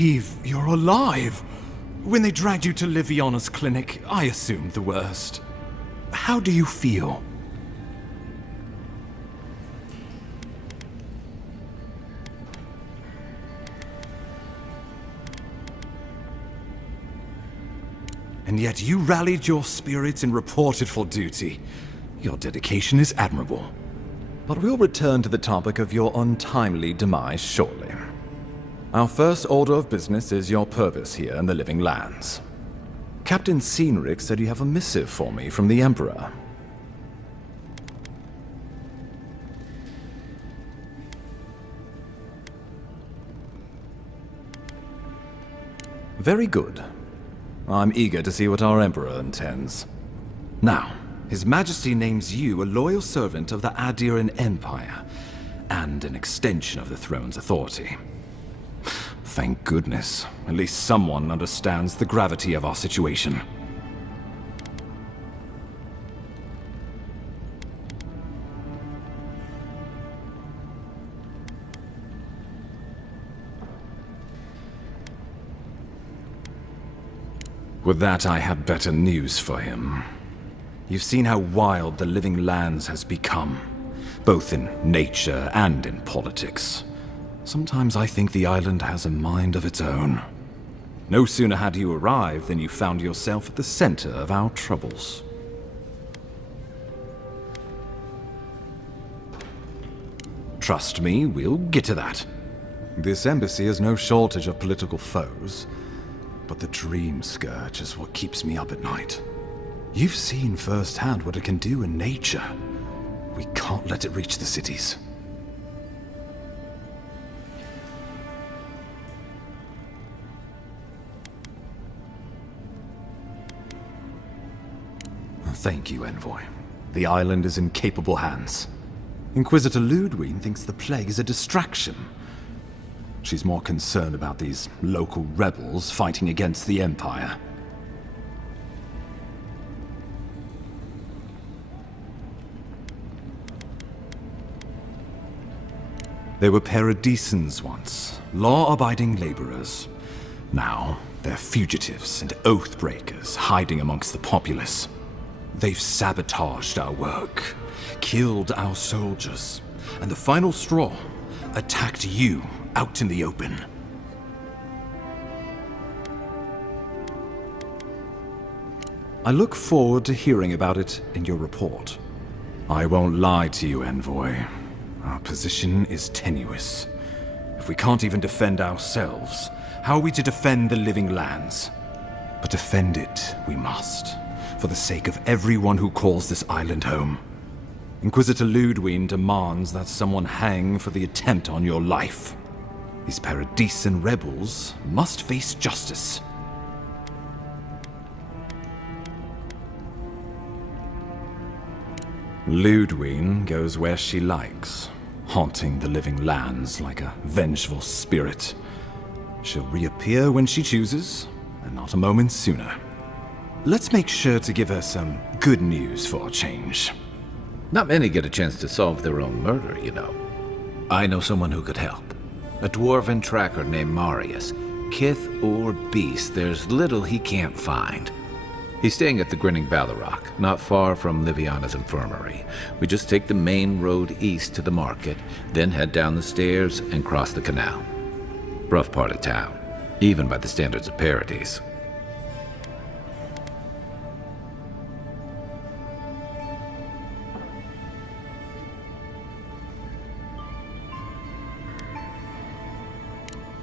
believe you're alive. When they dragged you to Liviana's clinic, I assumed the worst. How do you feel? And yet you rallied your spirits and reported for duty. Your dedication is admirable. But we'll return to the topic of your untimely demise shortly. Our first order of business is your purpose here in the Living Lands. Captain Cynric said you have a missive for me from the Emperor. Very good. I'm eager to see what our Emperor intends. Now, His Majesty names you a loyal servant of the Adiran Empire, and an extension of the throne's authority. Thank goodness. At least someone understands the gravity of our situation. With that, I had better news for him. You've seen how wild the Living Lands has become, both in nature and in politics. Sometimes I think the island has a mind of its own. No sooner had you arrived than you found yourself at the center of our troubles. Trust me, we'll get to that. This embassy has no shortage of political foes, but the Dream Scourge is what keeps me up at night. You've seen firsthand what it can do in nature. We can't let it reach the cities. Thank you, Envoy. The island is in capable hands. Inquisitor Lodwyn thinks the plague is a distraction. She's more concerned about these local rebels fighting against the Empire. They were paradisans once, law-abiding laborers. Now, they're fugitives and oath-breakers hiding amongst the populace. They've sabotaged our work, killed our soldiers, and the final straw, attacked you out in the open. I look forward to hearing about it in your report. I won't lie to you, Envoy. Our position is tenuous. If we can't even defend ourselves, how are we to defend the Living Lands? But defend it we must, for the sake of everyone who calls this island home. Inquisitor Lodwyn demands that someone hang for the attempt on your life. These Paradisan rebels must face justice. Lodwyn goes where she likes, haunting the Living Lands like a vengeful spirit. She'll reappear when she chooses, and not a moment sooner. Let's make sure to give her some good news for a change. Not many get a chance to solve their own murder, you know. I know someone who could help. A dwarven tracker named Marius. Kith or beast, there's little he can't find. He's staying at the Grinning Balarok, not far from Liviana's infirmary. We just take the main road east to the market, then head down the stairs and cross the canal. Rough part of town, even by the standards of Paradis.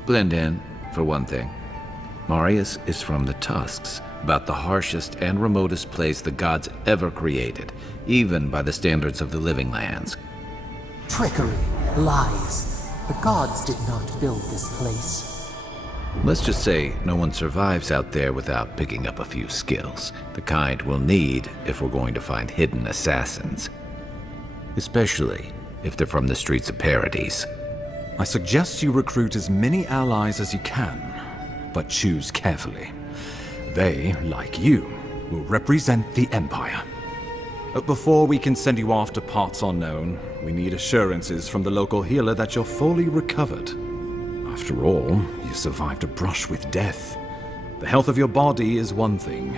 Blend in, for one thing. Marius is from the Tusks, about the harshest and remotest place the gods ever created, even by the standards of the Living Lands. Trickery, lies. The gods did not build this place. Let's just say no one survives out there without picking up a few skills, the kind we'll need if we're going to find hidden assassins. Especially if they're from the streets of Paradis. I suggest you recruit as many allies as you can, but choose carefully. They, like you, will represent the Empire. But before we can send you off to parts unknown, we need assurances from the local healer that you're fully recovered. After all, you survived a brush with death. The health of your body is one thing.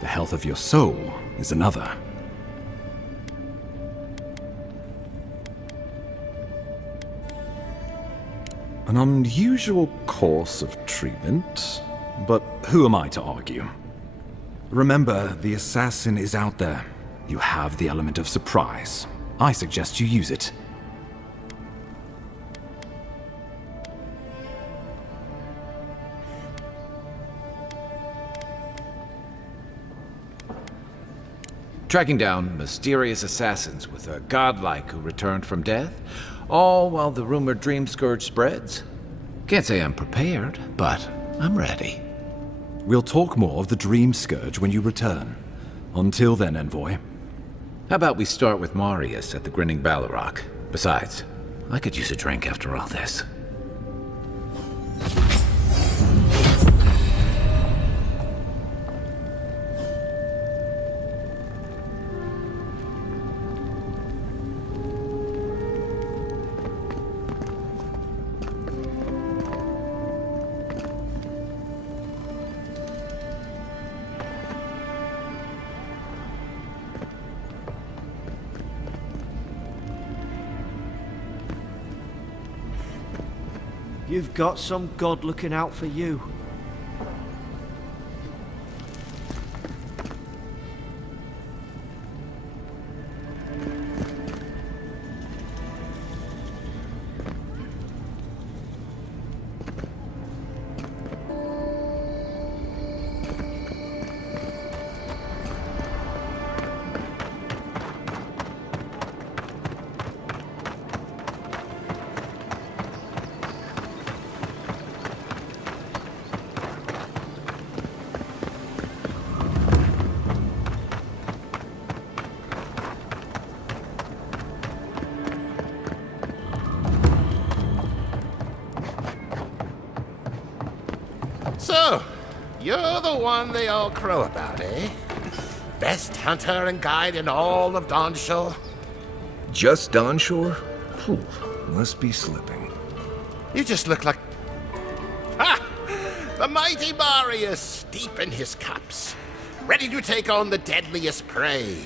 The health of your soul is another. An unusual course of treatment, but who am I to argue? Remember, the assassin is out there. You have the element of surprise. I suggest you use it. Tracking down mysterious assassins with a godlike who returned from death, all while the rumored dream scourge spreads. Can't say I'm prepared, but I'm ready. We'll talk more of the dream scourge when you return. Until then, Envoy. How about we start with Marius at the Grinning Balarok? Besides, I could use a drink after all this. You've got some god looking out for you. So, you're the one they all crow about, eh? Best hunter and guide in all of Dawnshore? Just Dawnshore? Phew, must be slipping. You just look like... Ha! The mighty Marius, deep in his cups, ready to take on the deadliest prey,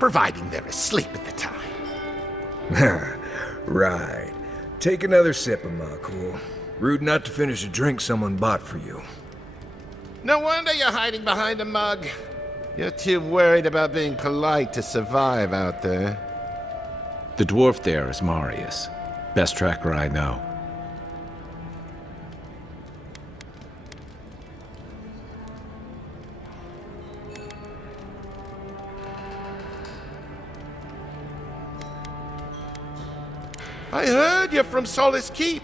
providing they're asleep at the time. Right. Take another sip of my cool. Rude not to finish a drink someone bought for you. No wonder you're hiding behind a mug. You're too worried about being polite to survive out there. The dwarf there is Marius. Best tracker I know. I heard you're from Solace Keep.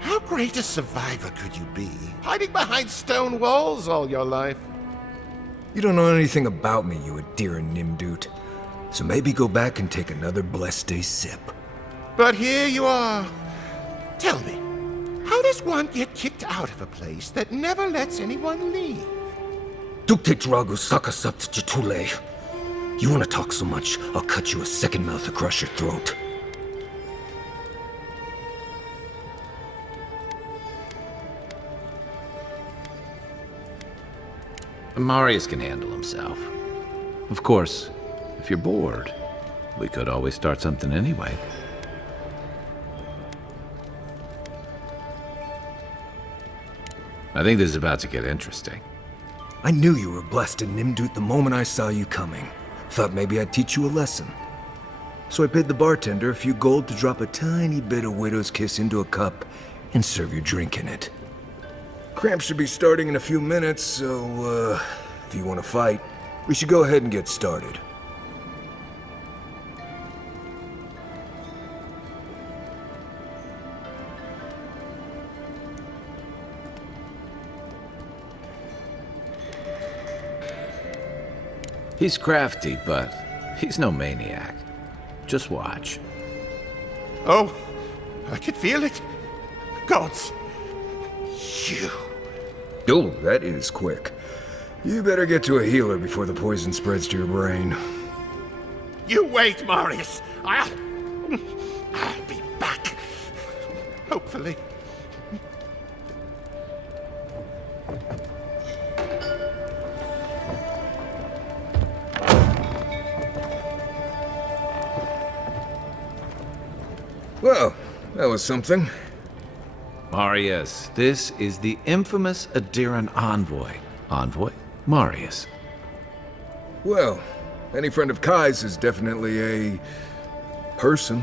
How great a survivor could you be, hiding behind stone walls all your life? You don't know anything about me, you Adira Nimdut. So maybe go back and take another blessed day sip. But here you are. Tell me, how does one get kicked out of a place that never lets anyone leave? Dukte Drago Sakasat Jitule. You wanna talk so much, I'll cut you a second mouth across your throat. Marius can handle himself. Of course, if you're bored, we could always start something anyway. I think this is about to get interesting. I knew you were blessed in Nimdut the moment I saw you coming. Thought maybe I'd teach you a lesson. So I paid the bartender a few gold to drop a tiny bit of Widow's Kiss into a cup and serve your drink in it. Cramps should be starting in a few minutes, so, if you want to fight, we should go ahead and get started. He's crafty, but he's no maniac. Just watch. Oh, I can feel it. Gods, you... Oh, that is quick. You better get to a healer before the poison spreads to your brain. You wait, Marius. I'll be back. Hopefully. Well, that was something. Marius, this is the infamous Adiran envoy. Envoy? Marius. Well, any friend of Kai's is definitely a person.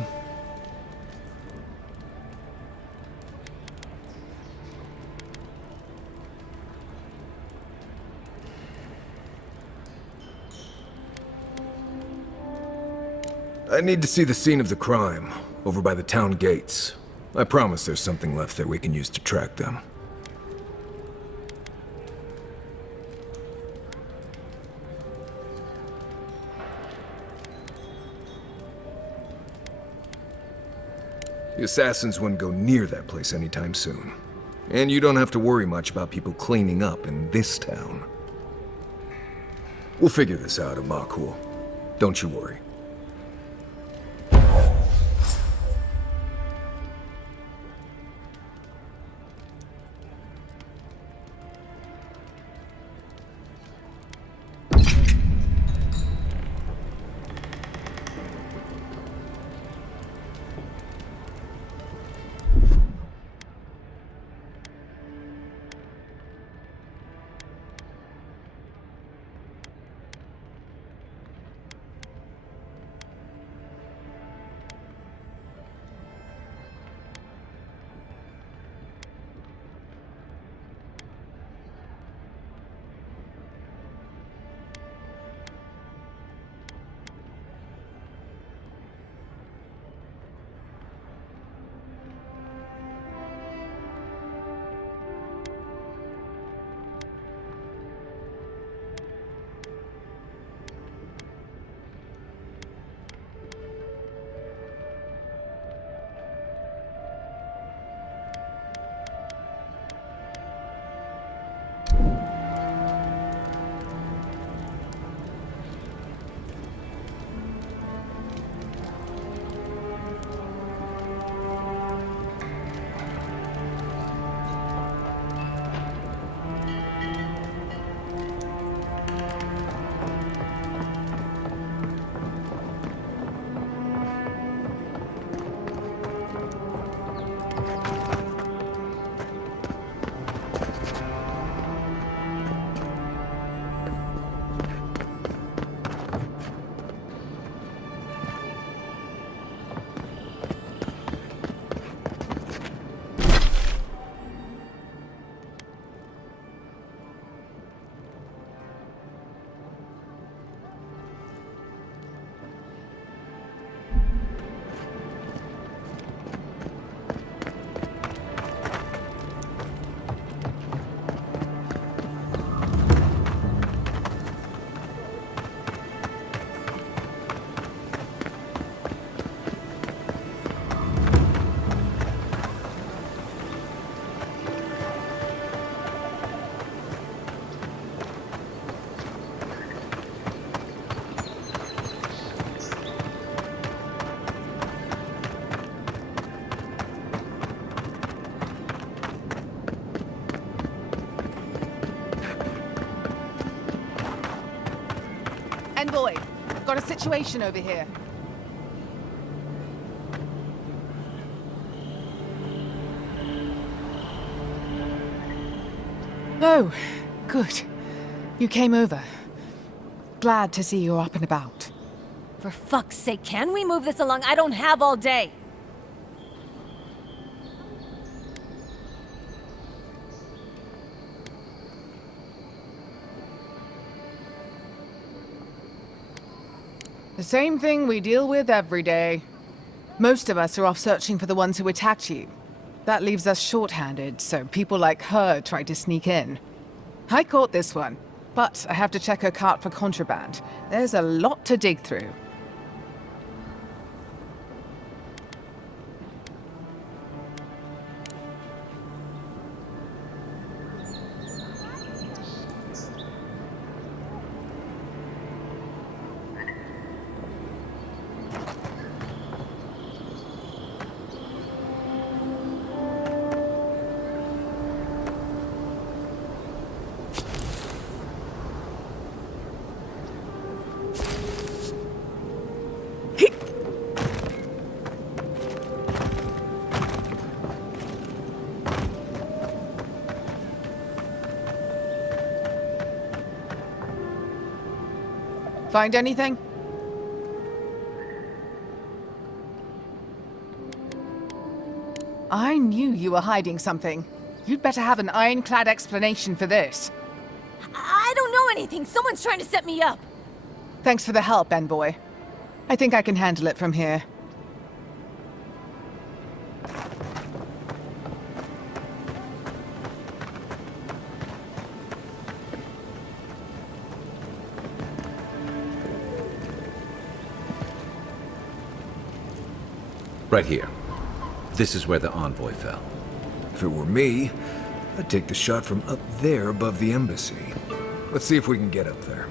I need to see the scene of the crime, over by the town gates. I promise there's something left there we can use to track them. The assassins wouldn't go near that place anytime soon. And you don't have to worry much about people cleaning up in this town. We'll figure this out, Amakul. Don't you worry. Envoy, got a situation over here. Oh, good. You came over. Glad to see you're up and about. For fuck's sake, can we move this along? I don't have all day. The same thing we deal with every day. Most of us are off searching for the ones who attacked you. That leaves us short-handed, so people like her try to sneak in. I caught this one, but I have to check her cart for contraband. There's a lot to dig through. Find anything? I knew you were hiding something. You'd better have an ironclad explanation for this. I don't know anything. Someone's trying to set me up. Thanks for the help, Envoy. I think I can handle it from here. Right here. This is where the envoy fell. If it were me, I'd take the shot from up there above the embassy. Let's see if we can get up there.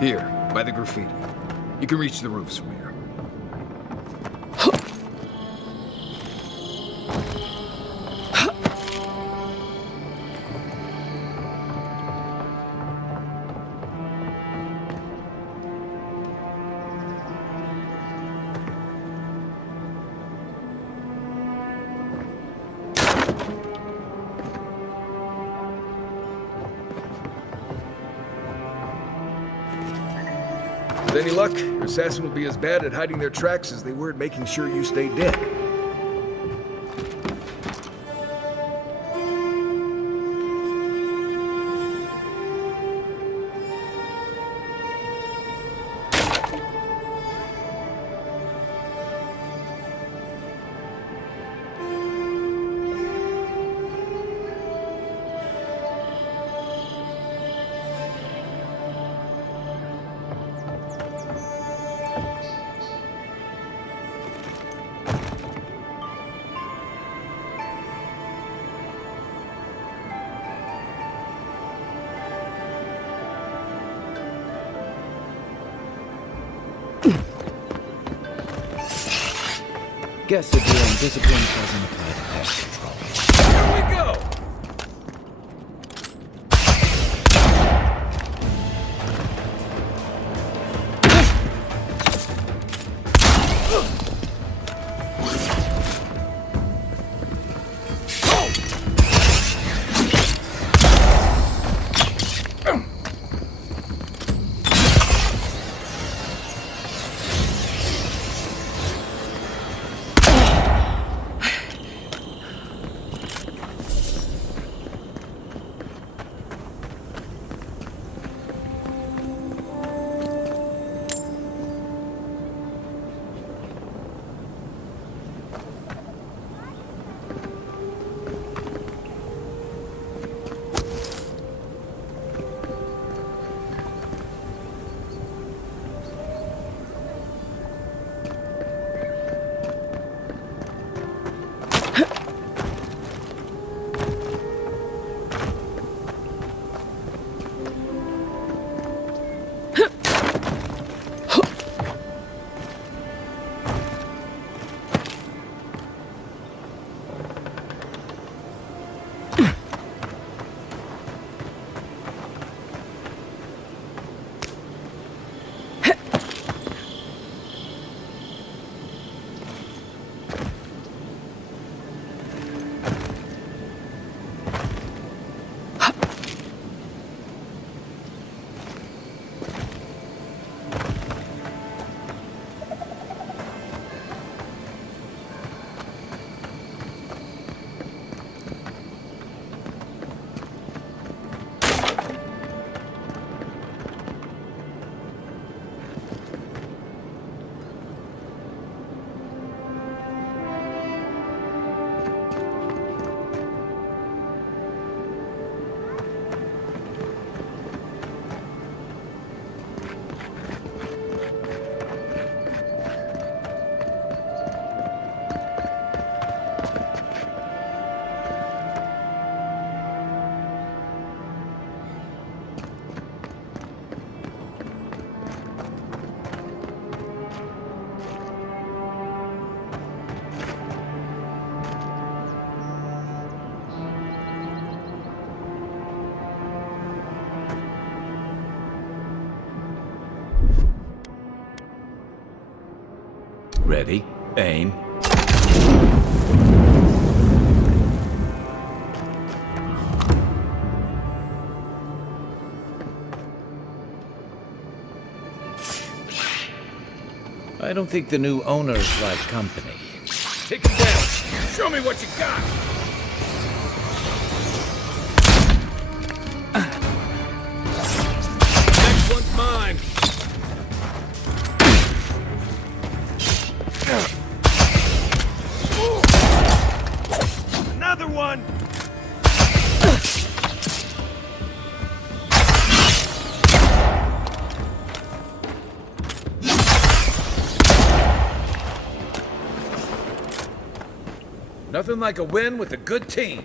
Here, by the graffiti. You can reach the roofs from here. With any luck, your assassin will be as bad at hiding their tracks as they were at making sure you stay dead. Guess if your discipline doesn't apply to pest control. Here we go! Ready, aim. I don't think the new owners like company. Take him down! Show me what you got! Next one's mine! Another one! Nothing like a win with a good team.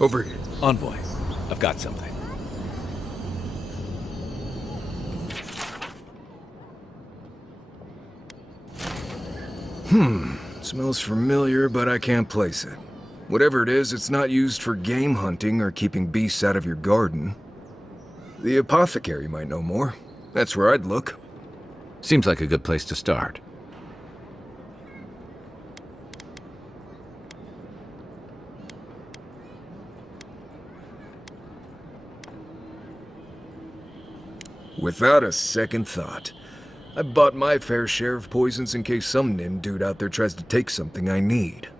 Over here. Envoy, I've got something. Smells familiar, but I can't place it. Whatever it is, it's not used for game hunting or keeping beasts out of your garden. The apothecary might know more. That's where I'd look. Seems like a good place to start. Without a second thought, I've bought my fair share of poisons in case some nim dude out there tries to take something I need.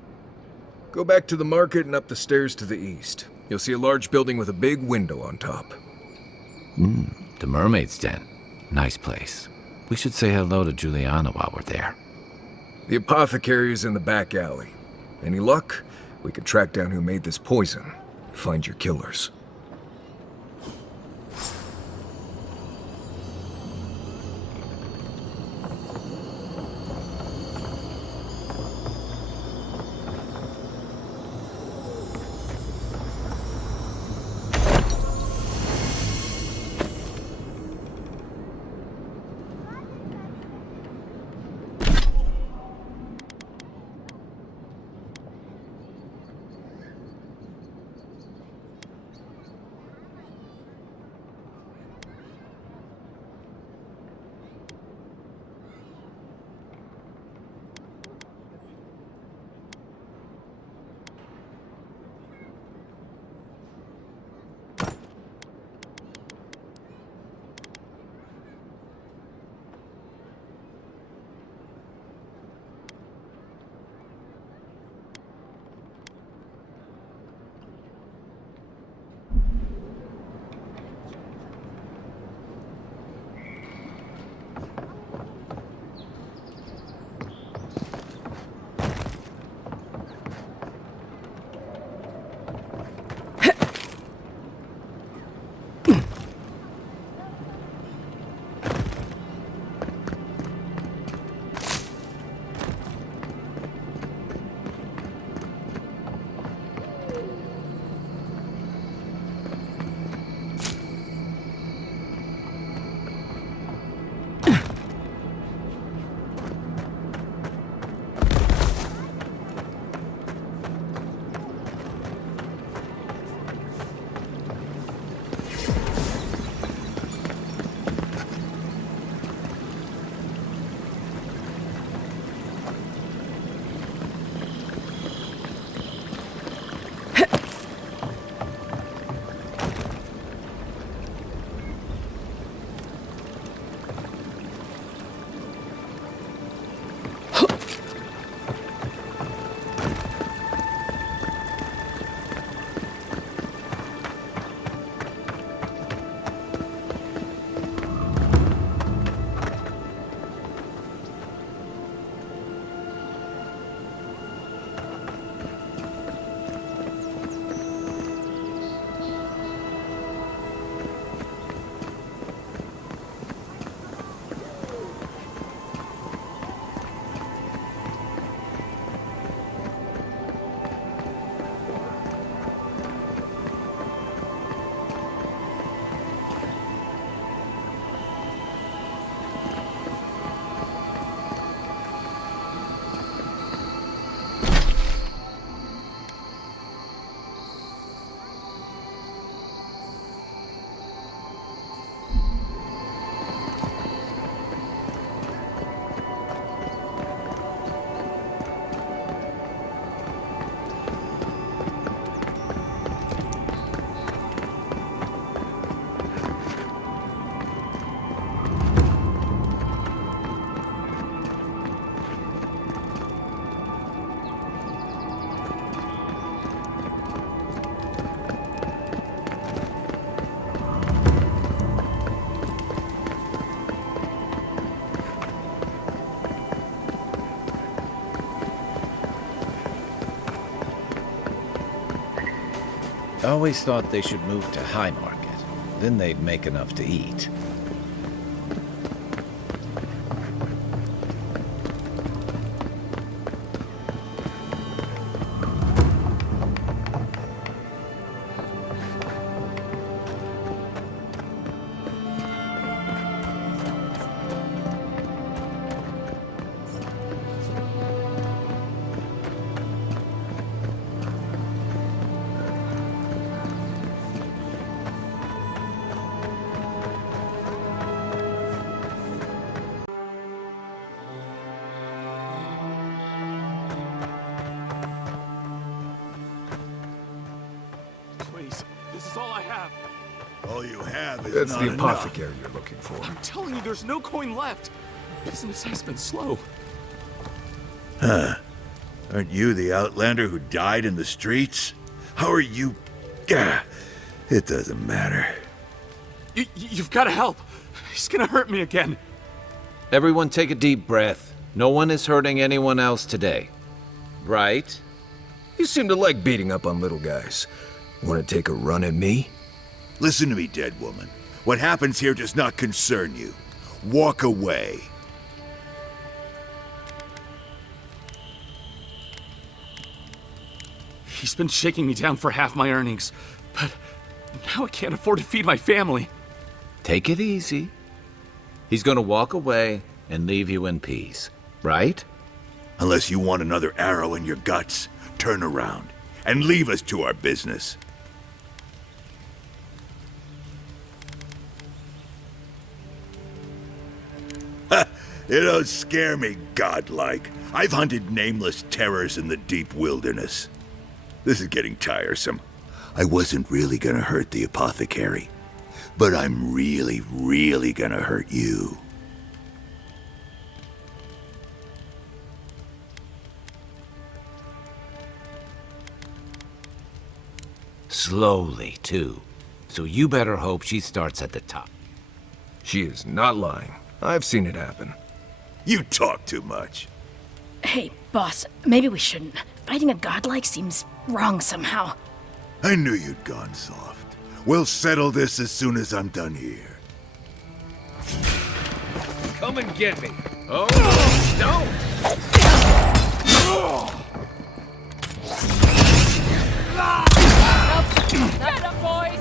Go back to the market and up the stairs to the east. You'll see a large building with a big window on top. The Mermaid's Den. Nice place. We should say hello to Juliana while we're there. The Apothecary is in the back alley. Any luck, we can track down who made this poison. Find your killers. I always thought they should move to High Market. Then they'd make enough to eat. That's all I have. All you have is That's not the enough. apothecary you're looking for. I'm telling you, there's no coin left. Business has been slow. Aren't you the outlander who died in the streets? How are you? Gah, it doesn't matter. You've got to help. He's gonna hurt me again. Everyone take a deep breath. No one is hurting anyone else today. Right? You seem to like beating up on little guys. Want to take a run at me? Listen to me, dead woman. What happens here does not concern you. Walk away. He's been shaking me down for half my earnings, but now I can't afford to feed my family. Take it easy. He's gonna walk away and leave you in peace, right? Unless you want another arrow in your guts, turn around and leave us to our business. Ha! You don't scare me, godlike. I've hunted nameless terrors in the deep wilderness. This is getting tiresome. I wasn't really gonna hurt the apothecary, but I'm really, really gonna hurt you. Slowly, too. So you better hope she starts at the top. She is not lying. I've seen it happen. You talk too much. Hey, boss, maybe we shouldn't. Fighting a godlike seems wrong somehow. I knew you'd gone soft. We'll settle this as soon as I'm done here. Come and get me. Oh, don't! Get up, boys!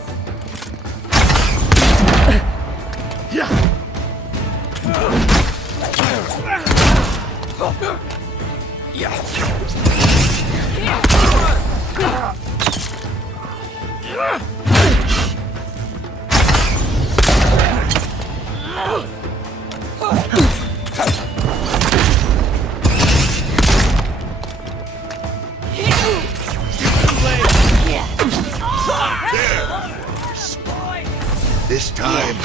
This time,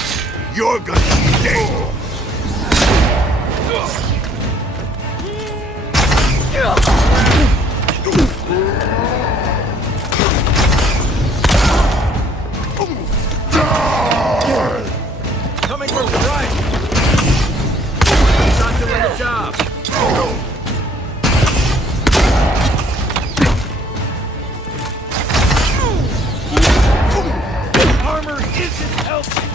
you're gonna stay. Coming for right! He's not doing the job! Armor isn't helping.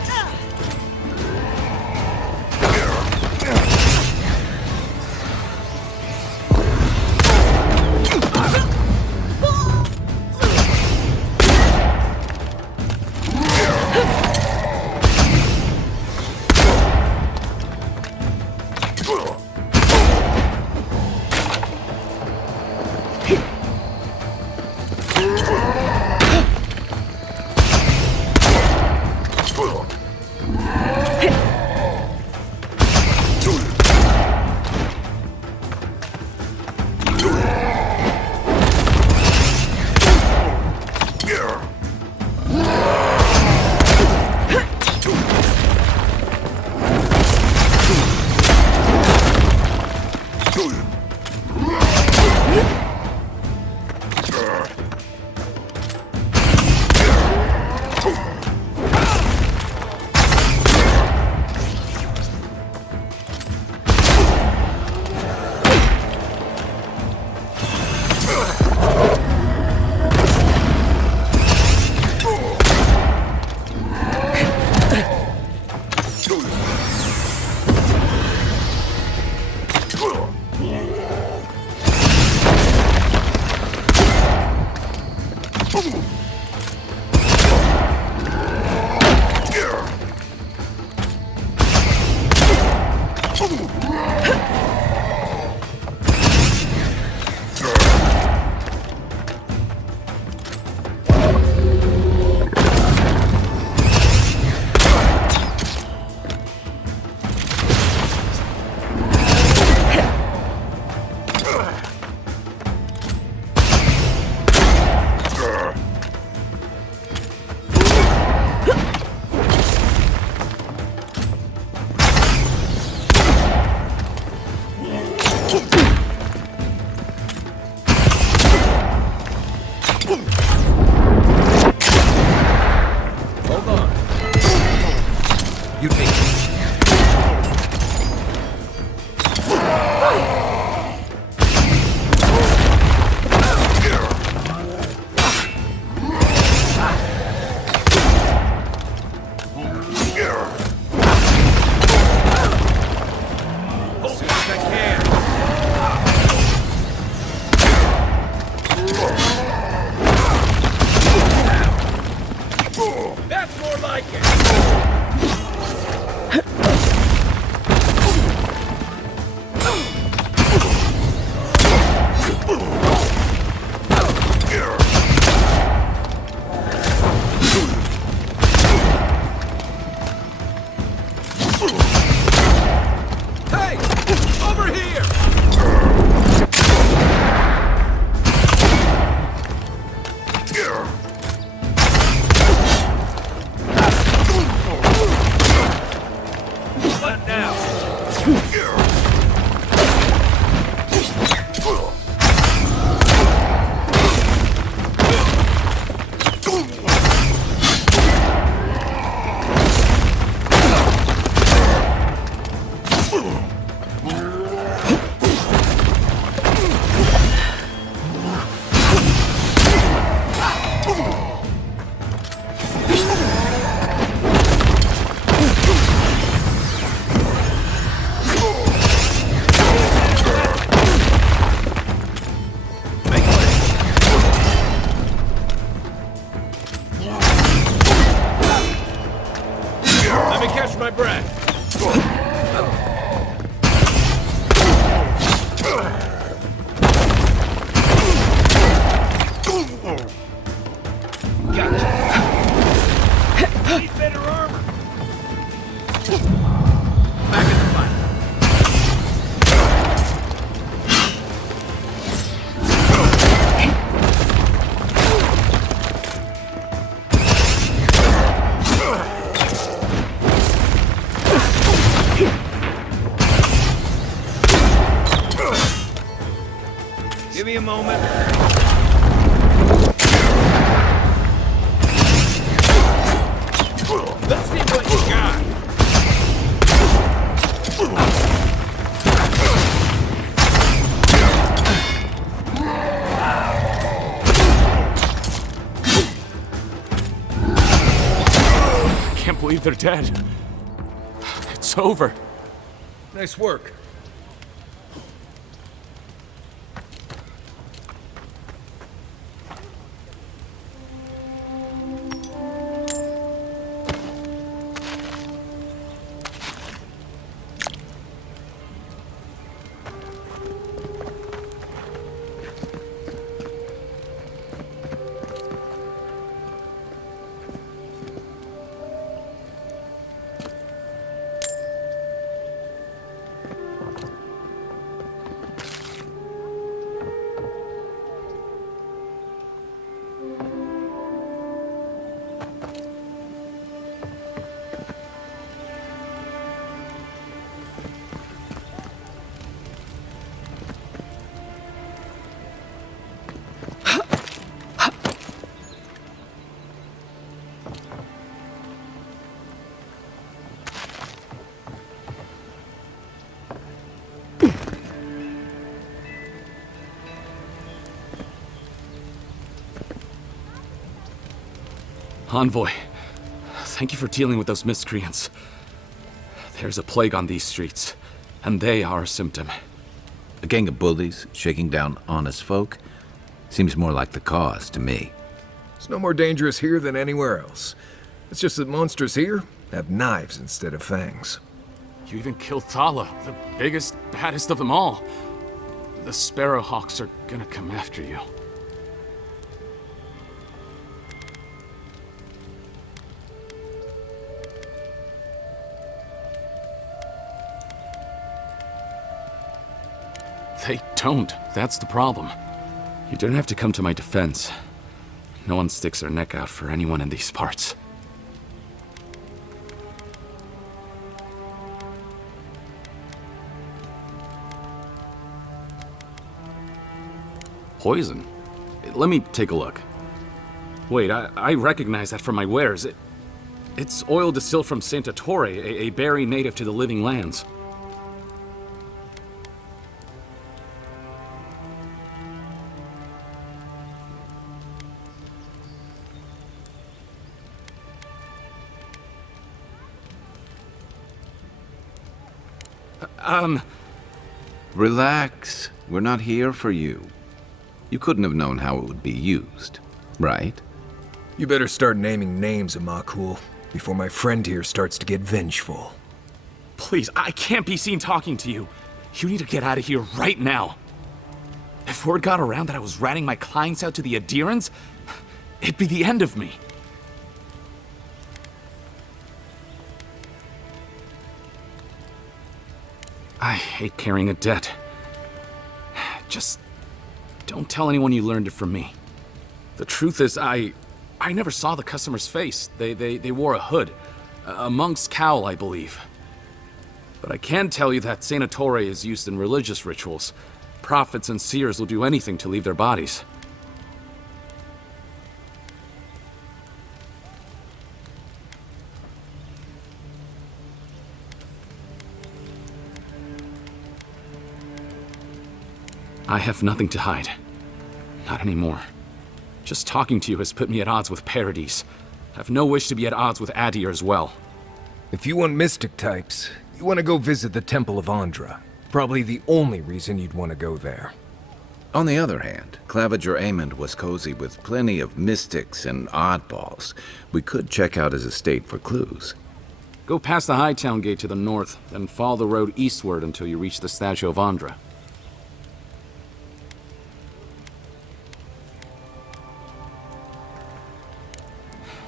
more like it! Hey! Over here! What now? Let me catch my breath. Gotcha. Need better armor. Back in the fight. Give me a moment. Let's see what you got. I can't believe they're dead. It's over. Nice work. Envoy, thank you for dealing with those miscreants. There's a plague on these streets, and they are a symptom. A gang of bullies shaking down honest folk? Seems more like the cause to me. It's no more dangerous here than anywhere else. It's just that monsters here have knives instead of fangs. You even killed Thala, the biggest, baddest of them all. The Sparrowhawks are gonna come after you. They don't. That's the problem. You don't have to come to my defense. No one sticks their neck out for anyone in these parts. Poison? Let me take a look. Wait, I recognize that from my wares. It's oil distilled from Santa Torre, a berry native to the Living Lands. Relax. We're not here for you. You couldn't have known how it would be used, right? You better start naming names, Amakul. before my friend here starts to get vengeful. Please, I can't be seen talking to you. You need to get out of here right now. If word got around that I was ratting my clients out to the adherents, it'd be the end of me. I hate carrying a debt. Just don't tell anyone you learned it from me. The truth is, I never saw the customer's face. They wore a hood. A monk's cowl, I believe. But I can tell you that Sanatore is used in religious rituals. Prophets and seers will do anything to leave their bodies. I have nothing to hide. Not anymore. Just talking to you has put me at odds with Paradis. I have no wish to be at odds with Adir as well. If you want mystic types, you want to go visit the Temple of Ondra. Probably the only reason you'd want to go there. On the other hand, Claviger Amond was cozy with plenty of mystics and oddballs. We could check out his estate for clues. Go past the Hightown Gate to the north, then follow the road eastward until you reach the statue of Ondra.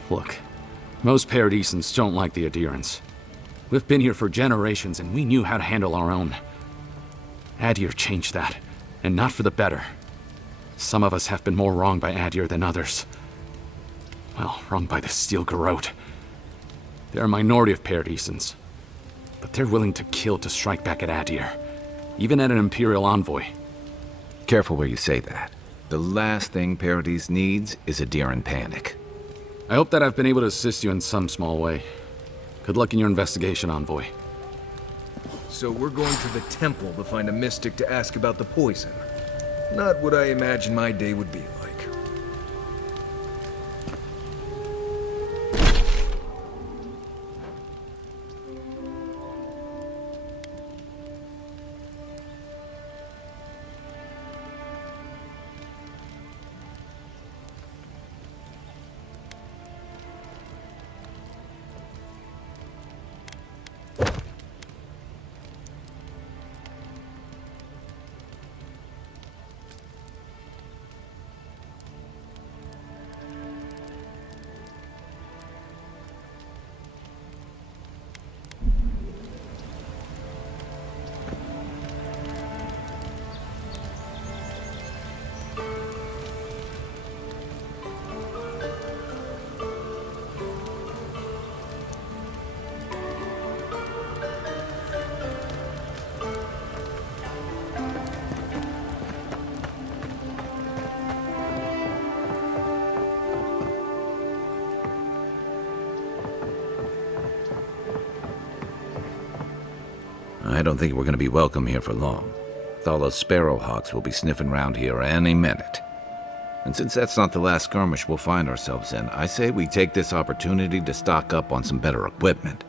Look, most Paradisans don't like the adherents. We've been here for generations and we knew how to handle our own. Adir changed that, and not for the better. Some of us have been more wronged by Adir than others. Well, wronged by the Steel Garrote. They're a minority of Paradisans, but they're willing to kill to strike back at Adir, even at an Imperial envoy. Careful where you say that. The last thing Paradis needs is Adiran panic. I hope that I've been able to assist you in some small way. Good luck in your investigation, Envoy. So we're going to the temple to find a mystic to ask about the poison. Not what I imagined my day would be like. I don't think we're going to be welcome here for long. Thalos Sparrowhawks will be sniffing around here any minute. And since that's not the last skirmish we'll find ourselves in, I say we take this opportunity to stock up on some better equipment.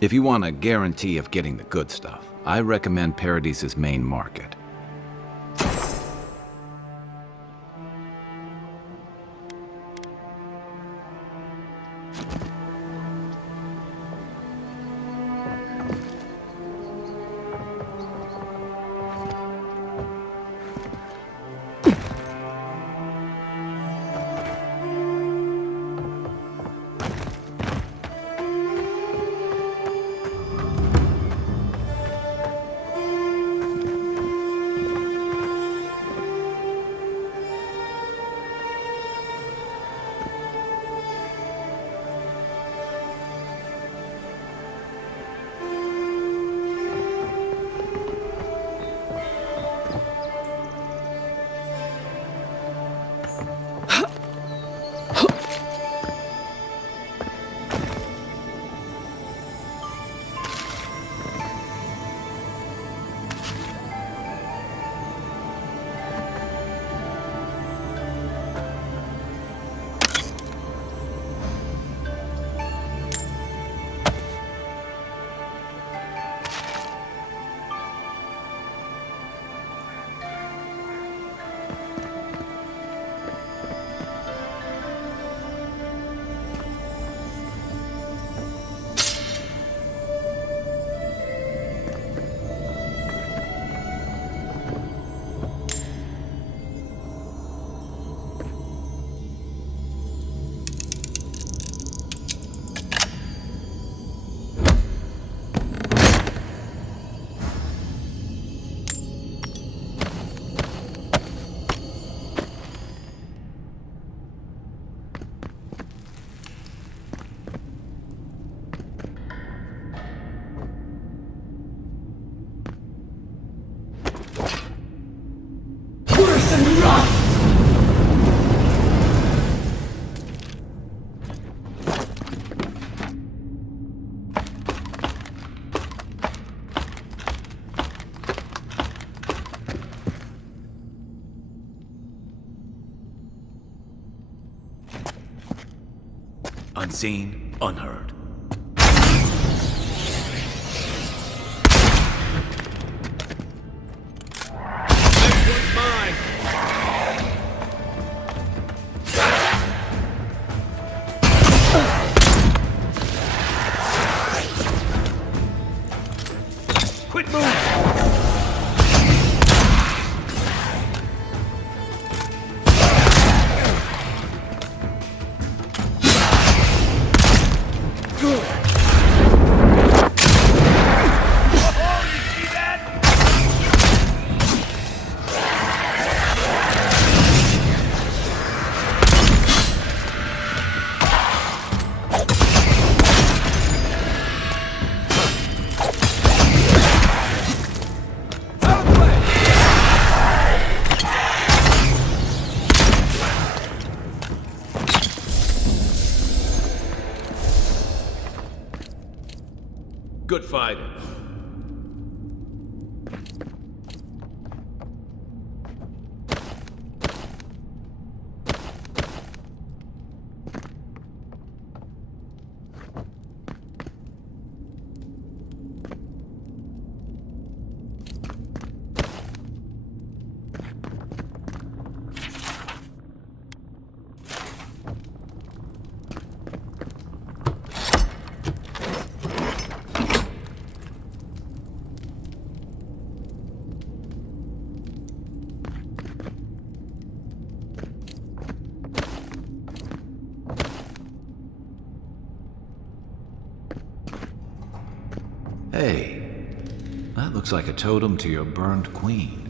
If you want a guarantee of getting the good stuff, I recommend Paradis's main market. Unseen, unheard. Quit moving! Good fighters. Hey, that looks like a totem to your burned queen.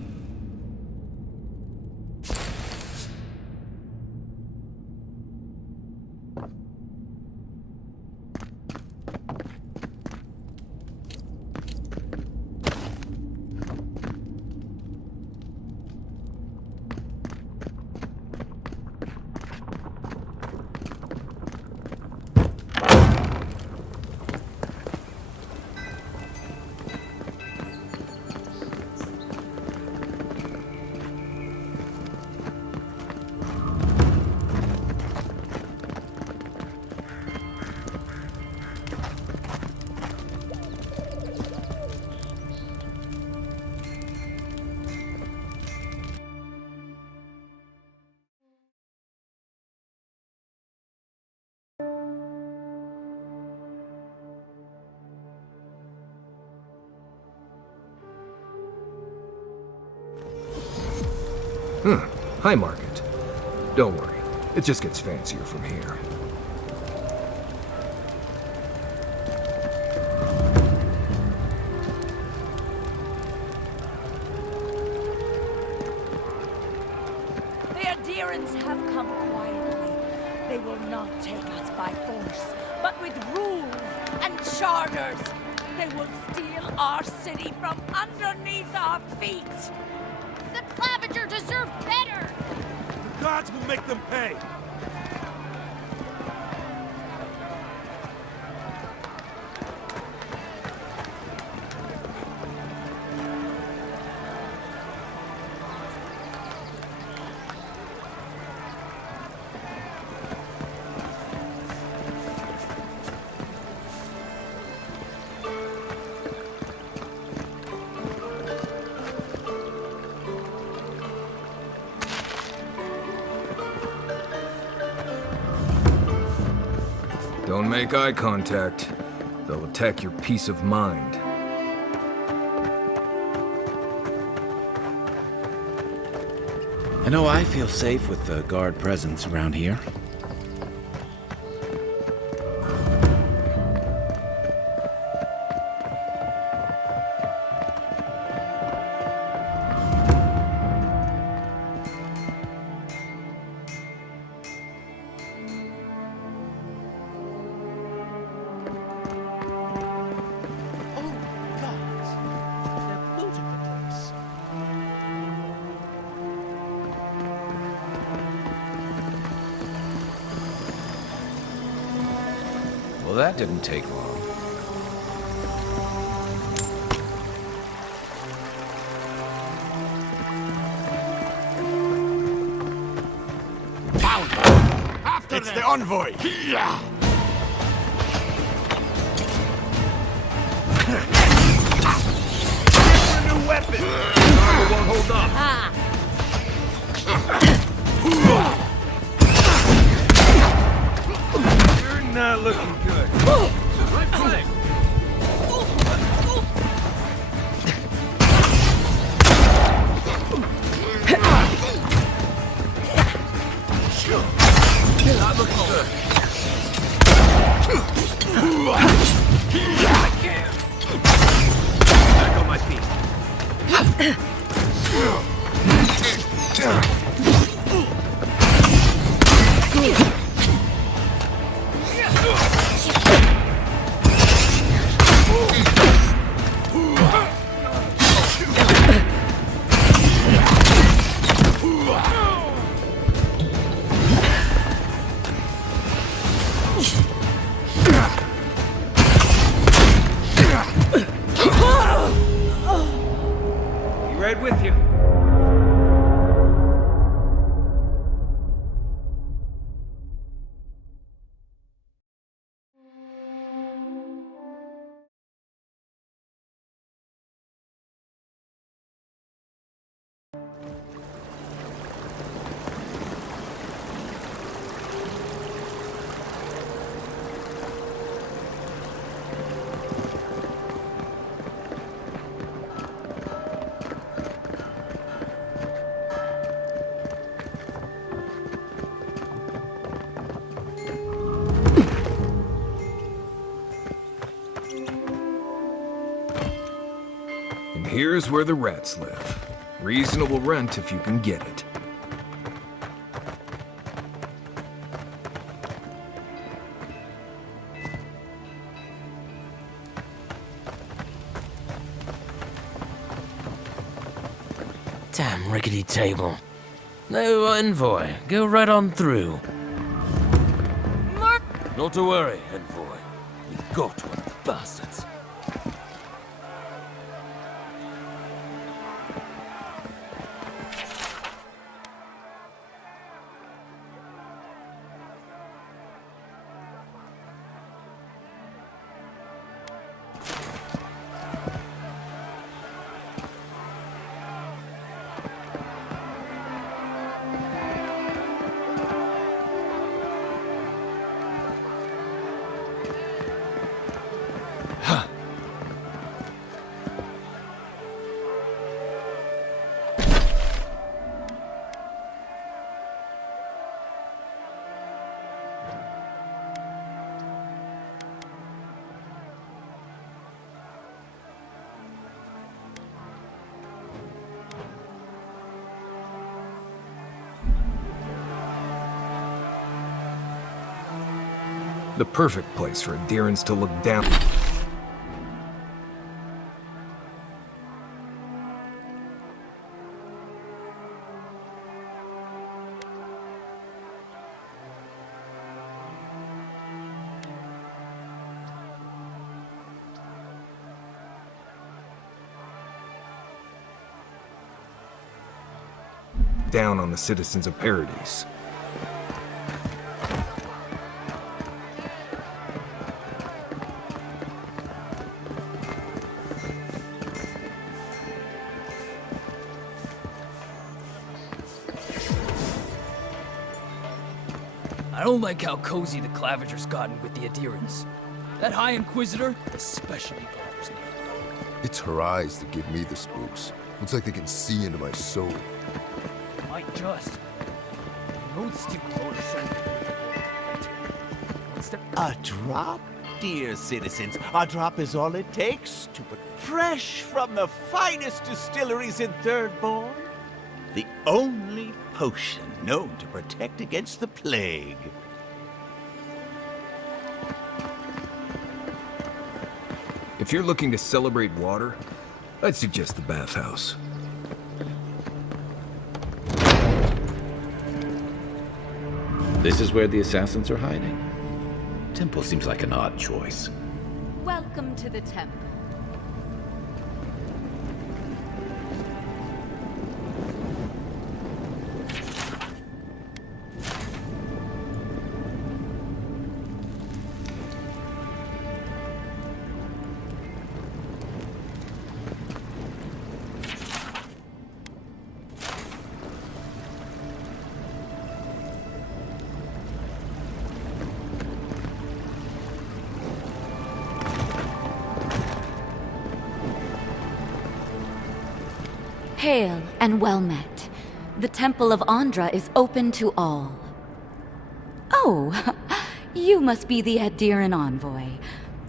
High market. Don't worry, it just gets fancier from here. The adherents have come quietly. They will not take us by force, but with rules and charters. They will steal our city from underneath our feet. The Clavager deserve better! The gods will make them pay! Don't make eye contact. They'll attack your peace of mind. I know I feel safe with the guard presence around here. Well, that didn't take long. It's the envoy! a new weapon! Armor won't hold up. You're not looking good. Right flank! Not looking good. Back on my feet. Right with you. Here's where the rats live. Reasonable rent if you can get it. Damn rickety table. No envoy, go right on through. Not to worry, envoy. We got one of the bastards. The perfect place for adherents to look down. Down on the citizens of Paradise. I don't like how cozy the Clavager's gotten with the adherents. That High Inquisitor especially bothers me. It's her eyes that give me the spooks. Looks like they can see into my soul. Might just. You know the stupid order so. A drop, dear citizens. A drop is all it takes to put fresh from the finest distilleries in Thirdborn. The only potion known to protect against the plague. If you're looking to celebrate water, I'd suggest the bathhouse. This is where the assassins are hiding. Temple seems like an odd choice. Welcome to the temple. Hail and well met. The Temple of Ondra is open to all. Oh, you must be the Adiran envoy.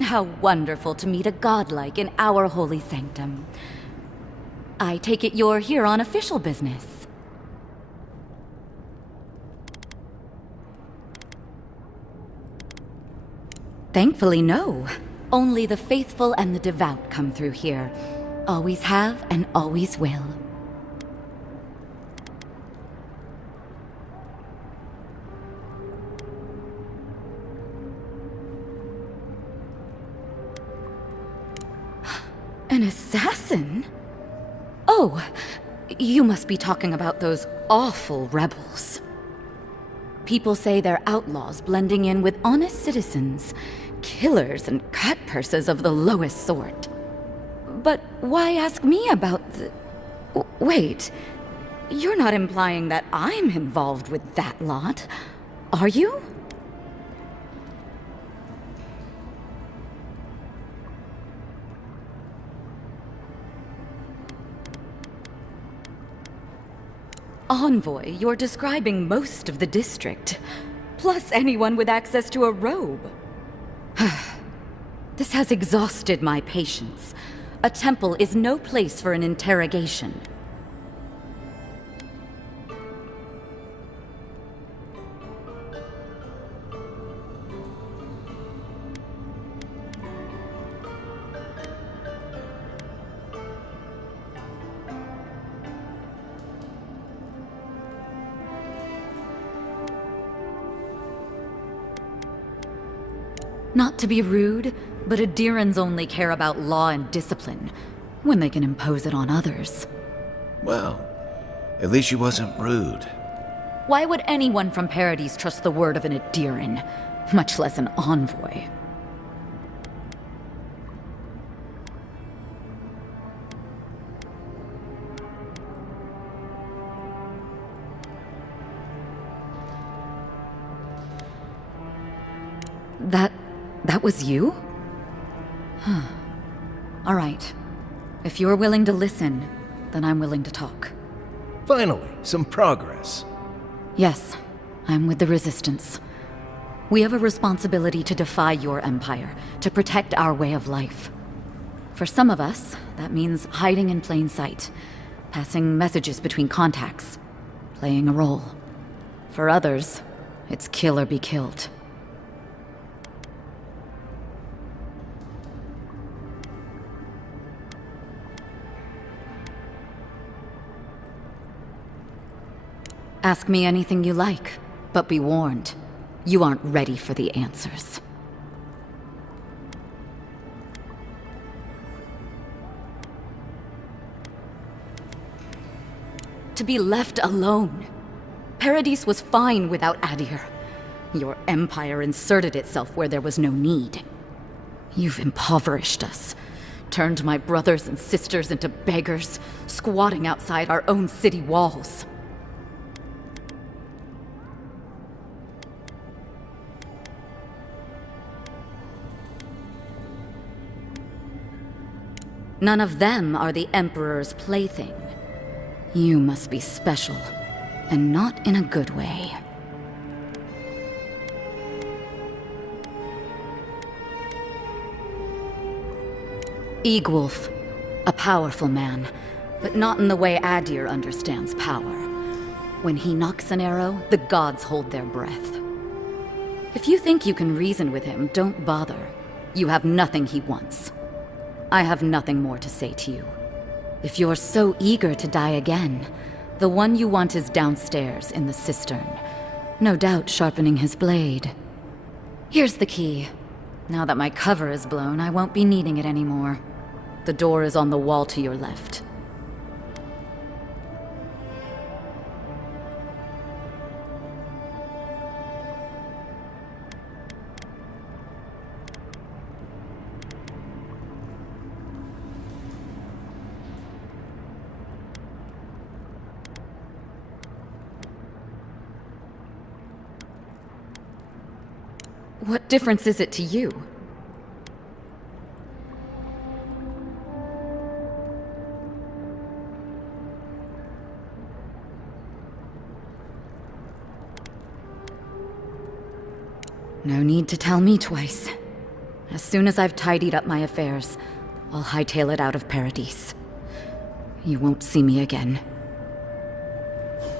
How wonderful to meet a godlike in our holy sanctum. I take it you're here on official business. Thankfully, no. Only the faithful and the devout come through here. Always have and always will. An assassin? Oh, you must be talking about those awful rebels. People say they're outlaws blending in with honest citizens, killers and cutpurses of the lowest sort. But why ask me about the... Wait, you're not implying that I'm involved with that lot, are you? Envoy, you're describing most of the district, plus anyone with access to a robe. This has exhausted my patience. A temple is no place for an interrogation. Not to be rude, but Adirans only care about law and discipline, when they can impose it on others. Well, at least she wasn't rude. Why would anyone from Paradise trust the word of an Adiran, much less an envoy? That was you? Huh. All right. If you're willing to listen, then I'm willing to talk. Finally, some progress. Yes, I'm with the Resistance. We have a responsibility to defy your empire, to protect our way of life. For some of us, that means hiding in plain sight, passing messages between contacts, playing a role. For others, it's kill or be killed. Ask me anything you like, but be warned, you aren't ready for the answers. To be left alone. Paradise was fine without Adir. Your empire inserted itself where there was no need. You've impoverished us, turned my brothers and sisters into beggars, squatting outside our own city walls. None of them are the Emperor's plaything. You must be special, and not in a good way. Ygwulf, a powerful man, but not in the way Adir understands power. When he knocks an arrow, the gods hold their breath. If you think you can reason with him, don't bother. You have nothing he wants. I have nothing more to say to you. If you're so eager to die again, the one you want is downstairs in the cistern, no doubt sharpening his blade. Here's the key. Now that my cover is blown, I won't be needing it anymore. The door is on the wall to your left. What difference is it to you? No need to tell me twice. As soon as I've tidied up my affairs, I'll hightail it out of Paradise. You won't see me again.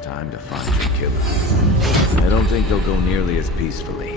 Time to find the killer. I don't think they'll go nearly as peacefully.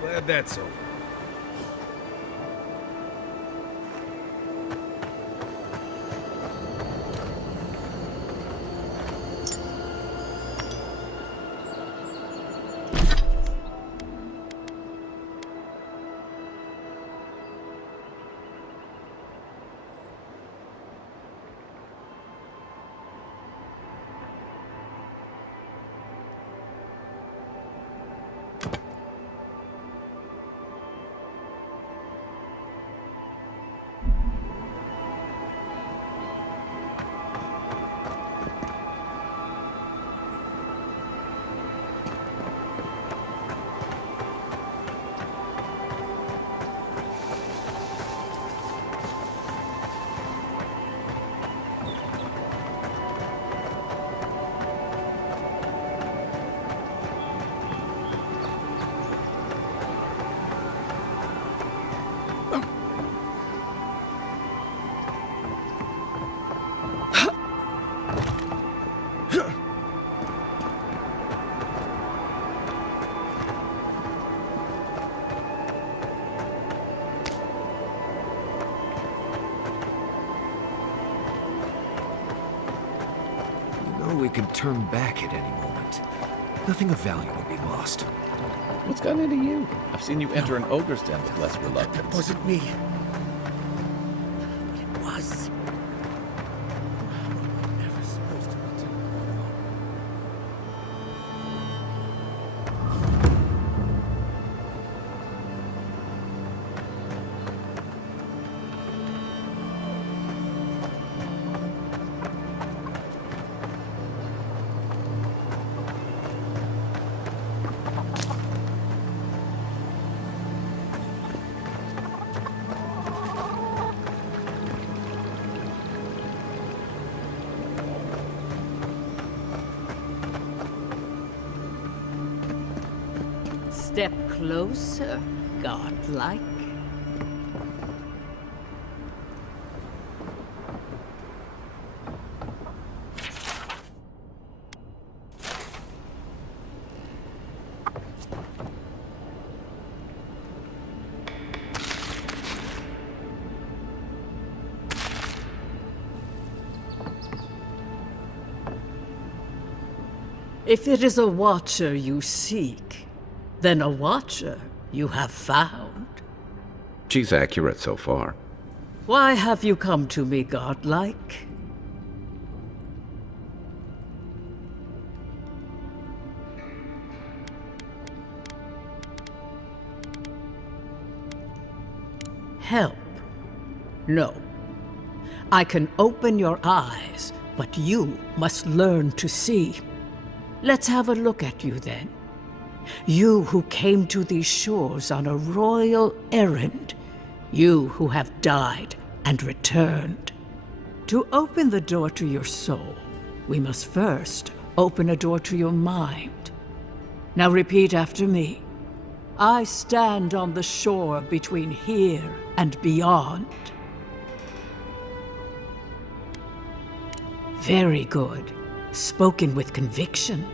Glad that's over. We could turn back at any moment. Nothing of value would be lost. What's gotten into you? I've seen you enter an ogre's den with less reluctance. It wasn't me. It was. Never supposed to be doing. Step closer, godlike. If it is a watcher you seek, then a watcher you have found. She's accurate so far. Why have you come to me, godlike? Help? No. I can open your eyes, but you must learn to see. Let's have a look at you then. You who came to these shores on a royal errand. You who have died and returned. To open the door to your soul, we must first open a door to your mind. Now repeat after me. I stand on the shore between here and beyond. Very good. Spoken with conviction.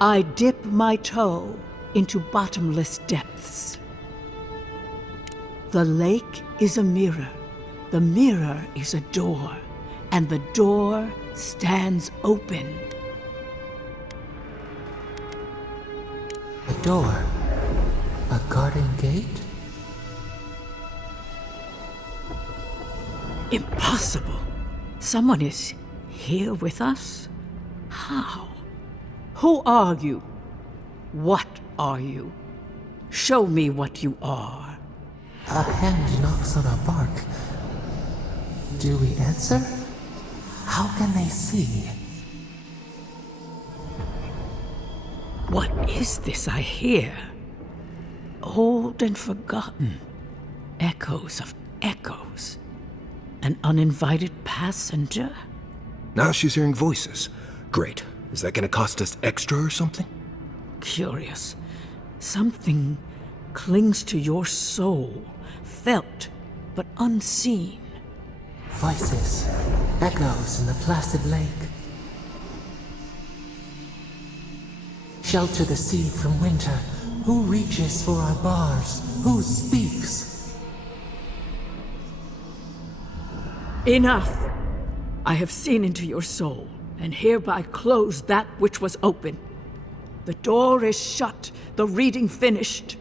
I dip my toe into bottomless depths. The lake is a mirror. The mirror is a door. And the door stands open. A door? A garden gate? Impossible. Someone is here with us? How? Who are you? What are you? Show me what you are. A hand knocks on a bark. Do we answer? How can they see? What is this I hear? Old and forgotten. Echoes of echoes. An uninvited passenger? Now she's hearing voices. Great. Is that gonna cost us extra or something? Curious. Something clings to your soul, felt but unseen. Voices, echoes in the placid lake. Shelter the seed from winter. Who reaches for our bars? Who speaks? Enough! I have seen into your soul, and hereby close that which was open. The door is shut, the reading finished.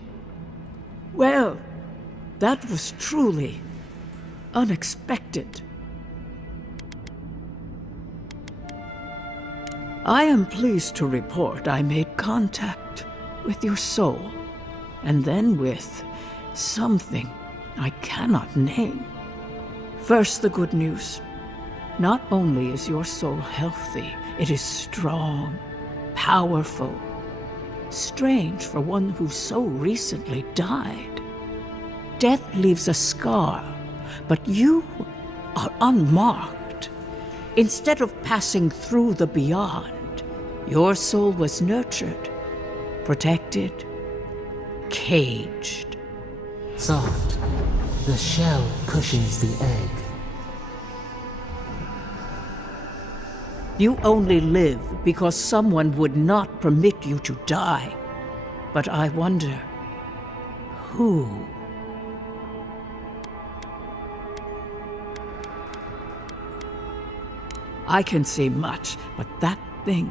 Well, that was truly unexpected. I am pleased to report I made contact with your soul, and then with something I cannot name. First, the good news. Not only is your soul healthy, it is strong, powerful. Strange for one who so recently died. Death leaves a scar, but you are unmarked. Instead of passing through the beyond, your soul was nurtured, protected, caged. Soft. The shell cushions the egg. You only live because someone would not permit you to die. But I wonder, who? I can say much, but that thing,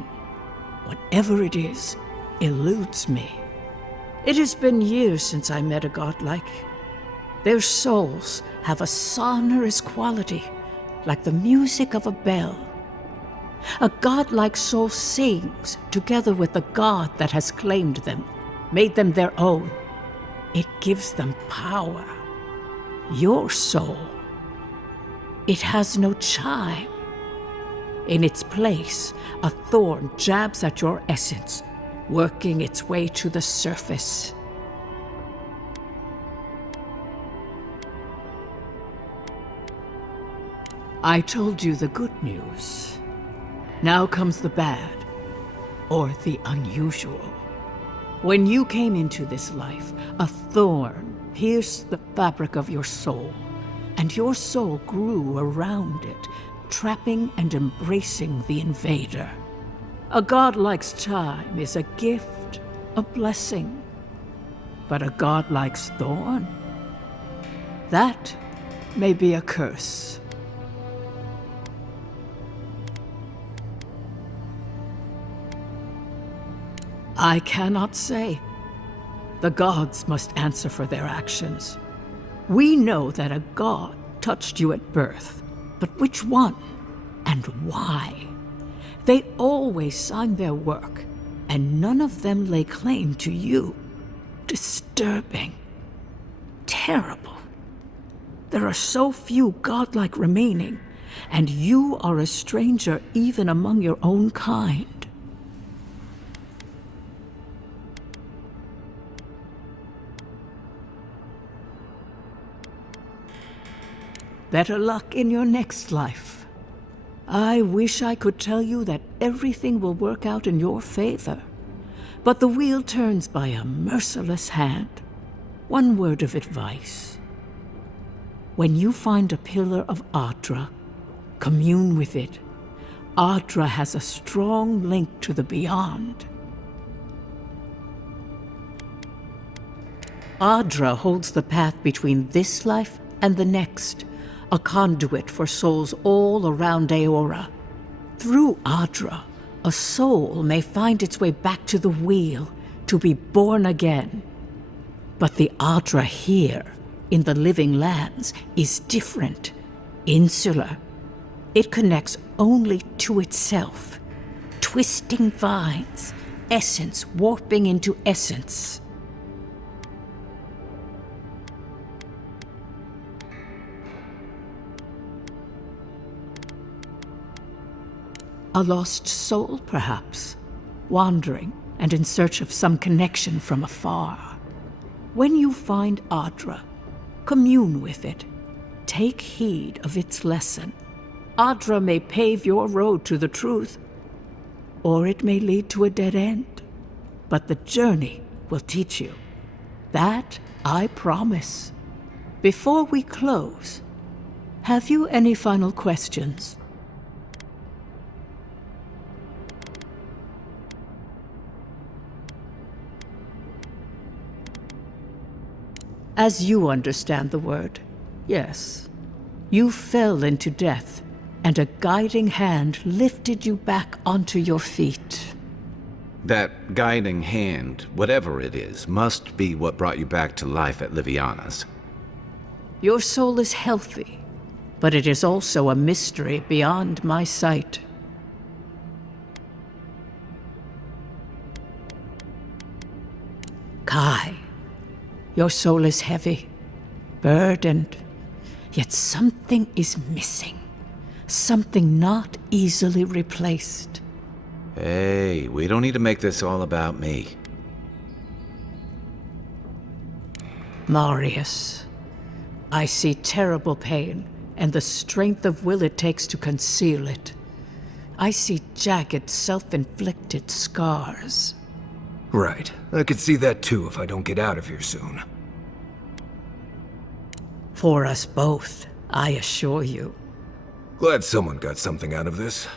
whatever it is, eludes me. It has been years since I met a godlike. Their souls have a sonorous quality, like the music of a bell. A godlike soul sings together with the god that has claimed them, made them their own. It gives them power. Your soul, it has no chime. In its place, a thorn jabs at your essence, working its way to the surface. I told you the good news. Now comes the bad, or the unusual. When you came into this life, a thorn pierced the fabric of your soul, and your soul grew around it, trapping and embracing the invader. A godlike's time is a gift, a blessing. But a godlike's thorn? That may be a curse. I cannot say. The gods must answer for their actions. We know that a god touched you at birth, but which one and why? They always signed their work, and none of them lay claim to you. Disturbing. Terrible. There are so few godlike remaining, and you are a stranger even among your own kind. Better luck in your next life. I wish I could tell you that everything will work out in your favor, but the wheel turns by a merciless hand. One word of advice. When you find a pillar of Ondra, commune with it. Ondra has a strong link to the beyond. Ondra holds the path between this life and the next, a conduit for souls all around Aora. Through Ondra, a soul may find its way back to the wheel to be born again. But the Ondra here, in the living lands, is different, insular. It connects only to itself. Twisting vines, essence warping into essence. A lost soul, perhaps, wandering and in search of some connection from afar. When you find Ondra, commune with it. Take heed of its lesson. Ondra may pave your road to the truth, or it may lead to a dead end. But the journey will teach you. That I promise. Before we close, have you any final questions? As you understand the word, yes. You fell into death, and a guiding hand lifted you back onto your feet. That guiding hand, whatever it is, must be what brought you back to life at Liviana's. Your soul is healthy, but it is also a mystery beyond my sight. Kai, your soul is heavy, burdened, yet something is missing. Something not easily replaced. Hey, we don't need to make this all about me. Marius, I see terrible pain and the strength of will it takes to conceal it. I see jagged, self-inflicted scars. Right. I could see that too if I don't get out of here soon. For us both, I assure you. Glad someone got something out of this.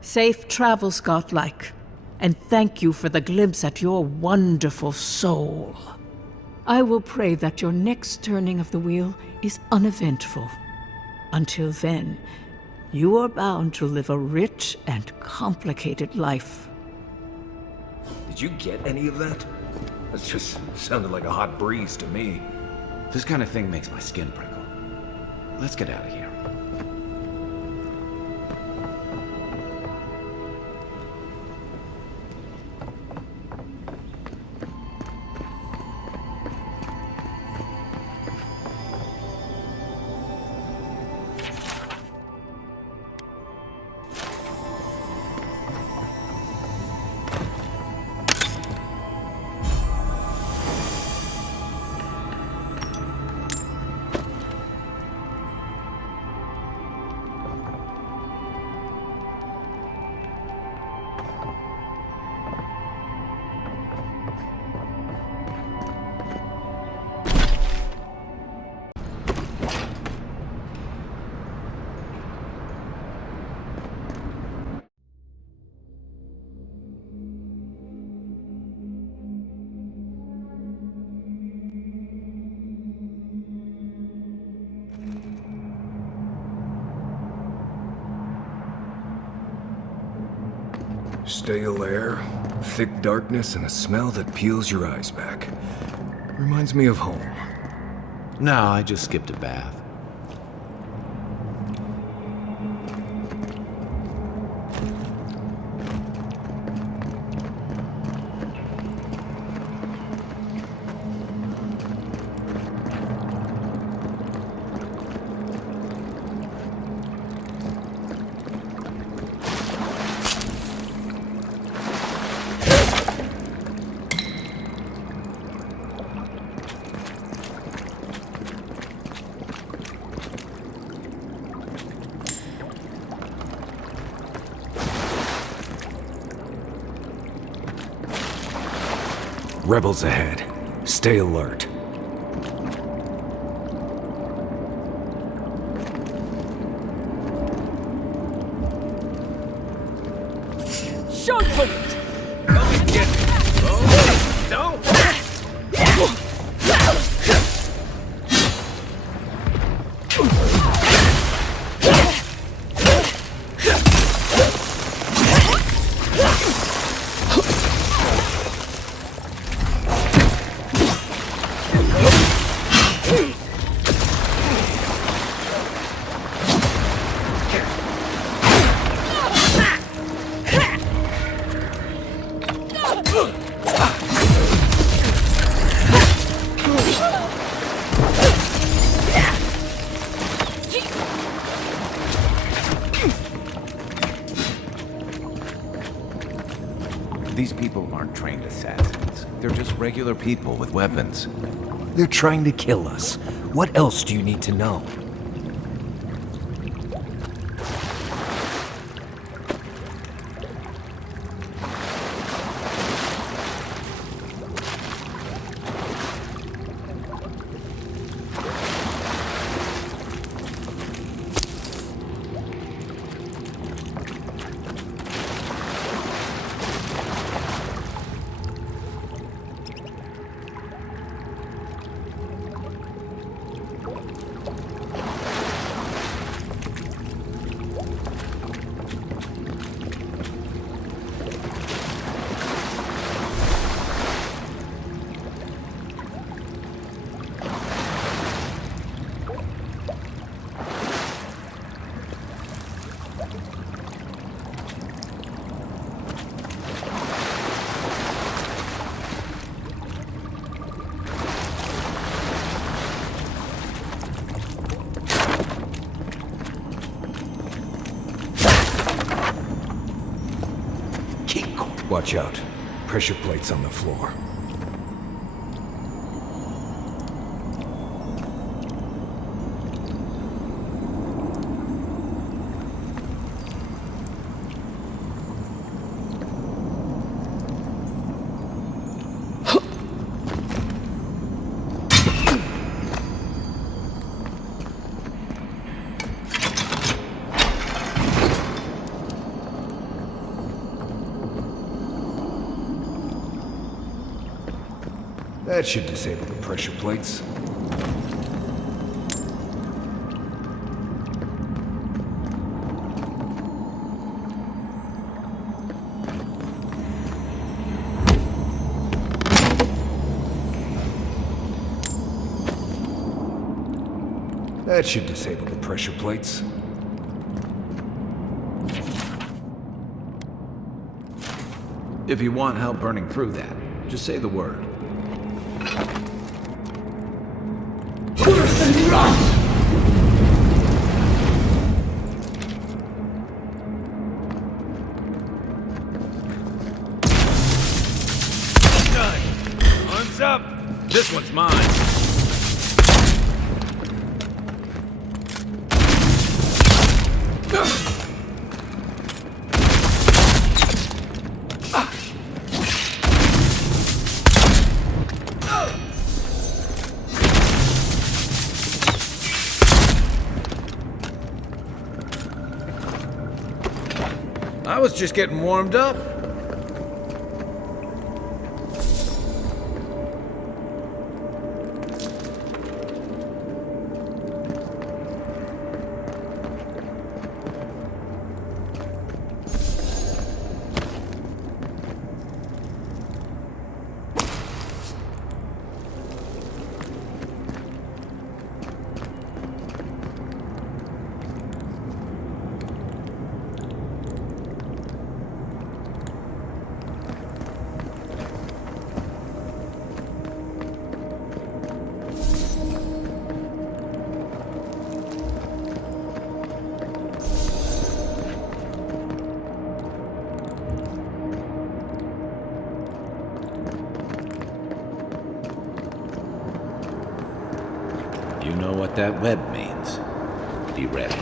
Safe travels, godlike, and thank you for the glimpse at your wonderful soul. I will pray that your next turning of the wheel is uneventful. Until then, you are bound to live a rich and complicated life. Did you get any of that? That just sounded like a hot breeze to me. This kind of thing makes my skin prickle. Let's get out of here. Stale air, Thick darkness and a smell that peels your eyes back. Reminds me of home. No, I just skipped a bath. Rebels ahead. Stay alert. Short put it! Don't! These people aren't trained assassins. They're just regular people with weapons. They're trying to kill us. What else do you need to know? Watch out. Pressure plates on the floor. That should disable the pressure plates. That should disable the pressure plates. If you want help burning through that, just say the word. One's up! This one's mine. I was just getting warmed up. You know what that web means. Be ready.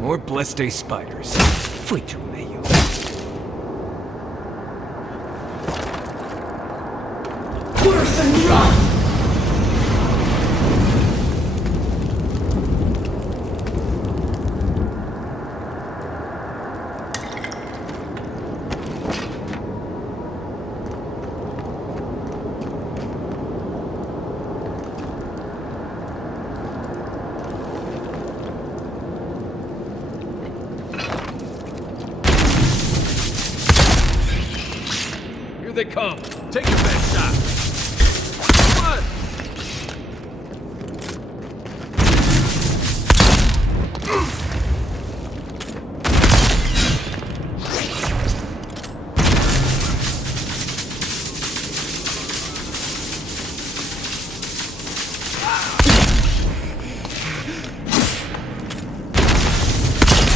More Blessed spiders. Fui-te o meio. Here they come. Take your best shot. Come on.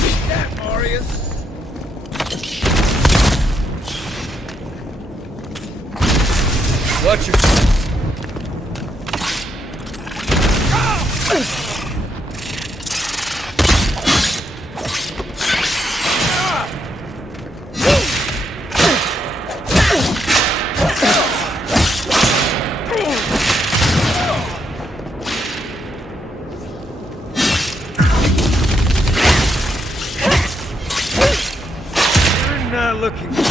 Take that, Marius. Watch your You're not looking good.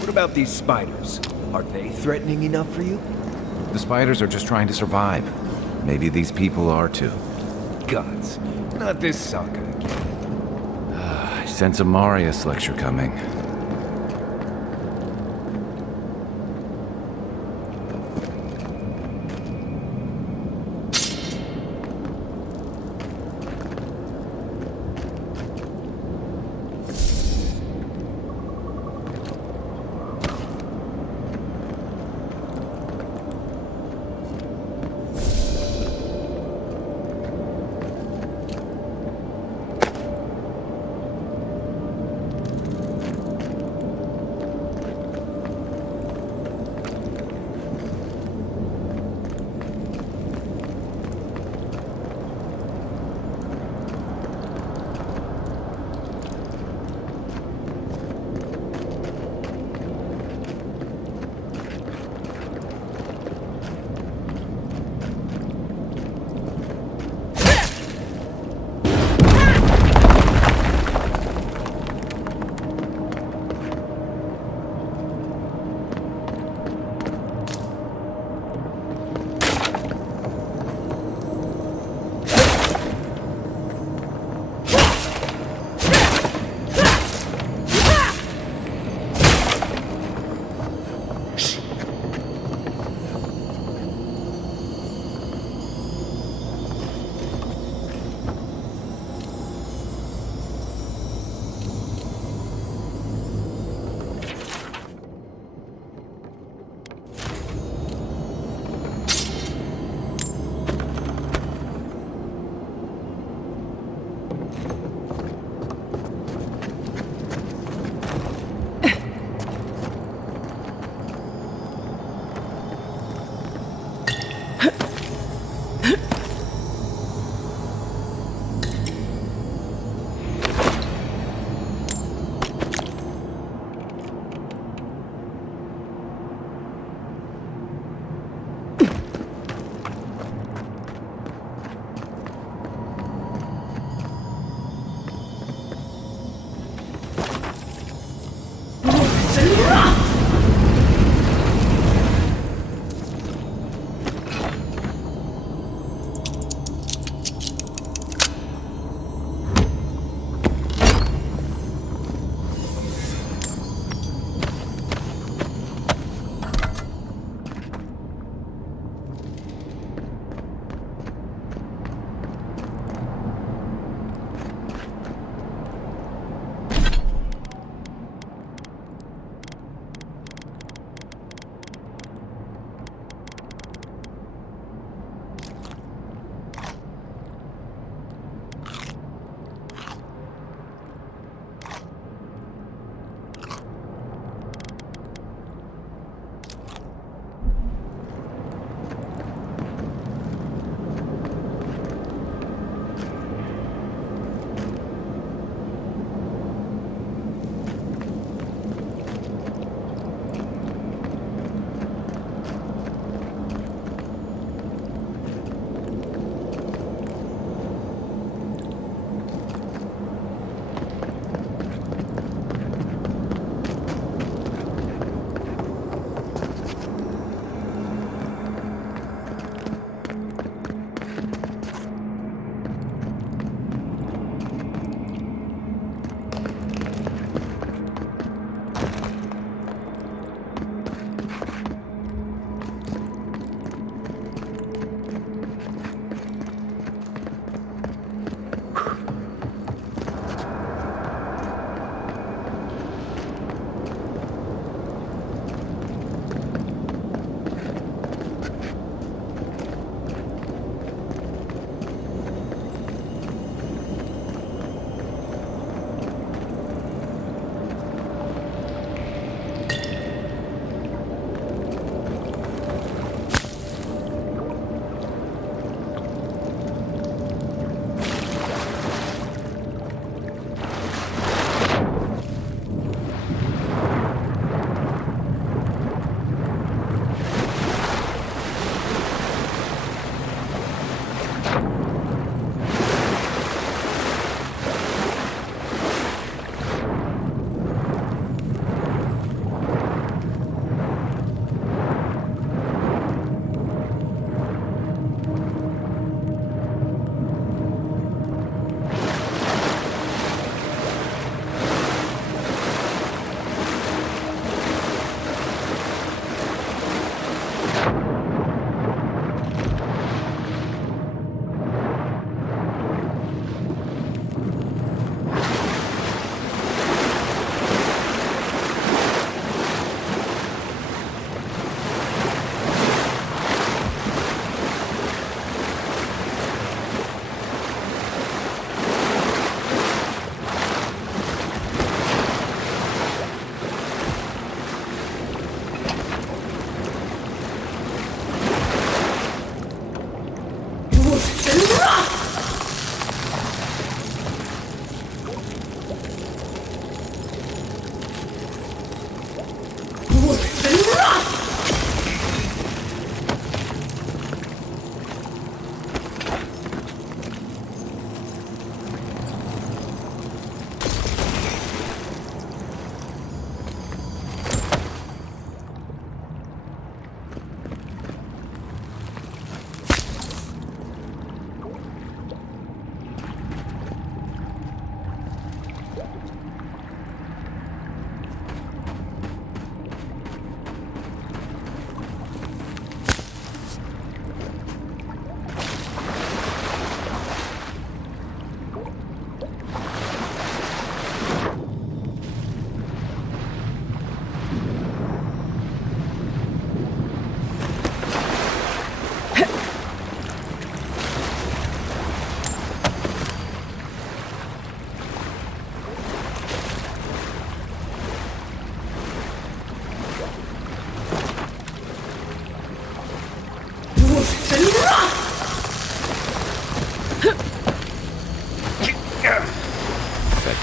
What about these spiders? Are they threatening enough for you? The spiders are just trying to survive. Maybe these people are too. Gods, not this saga again. I sense a Marius lecture coming.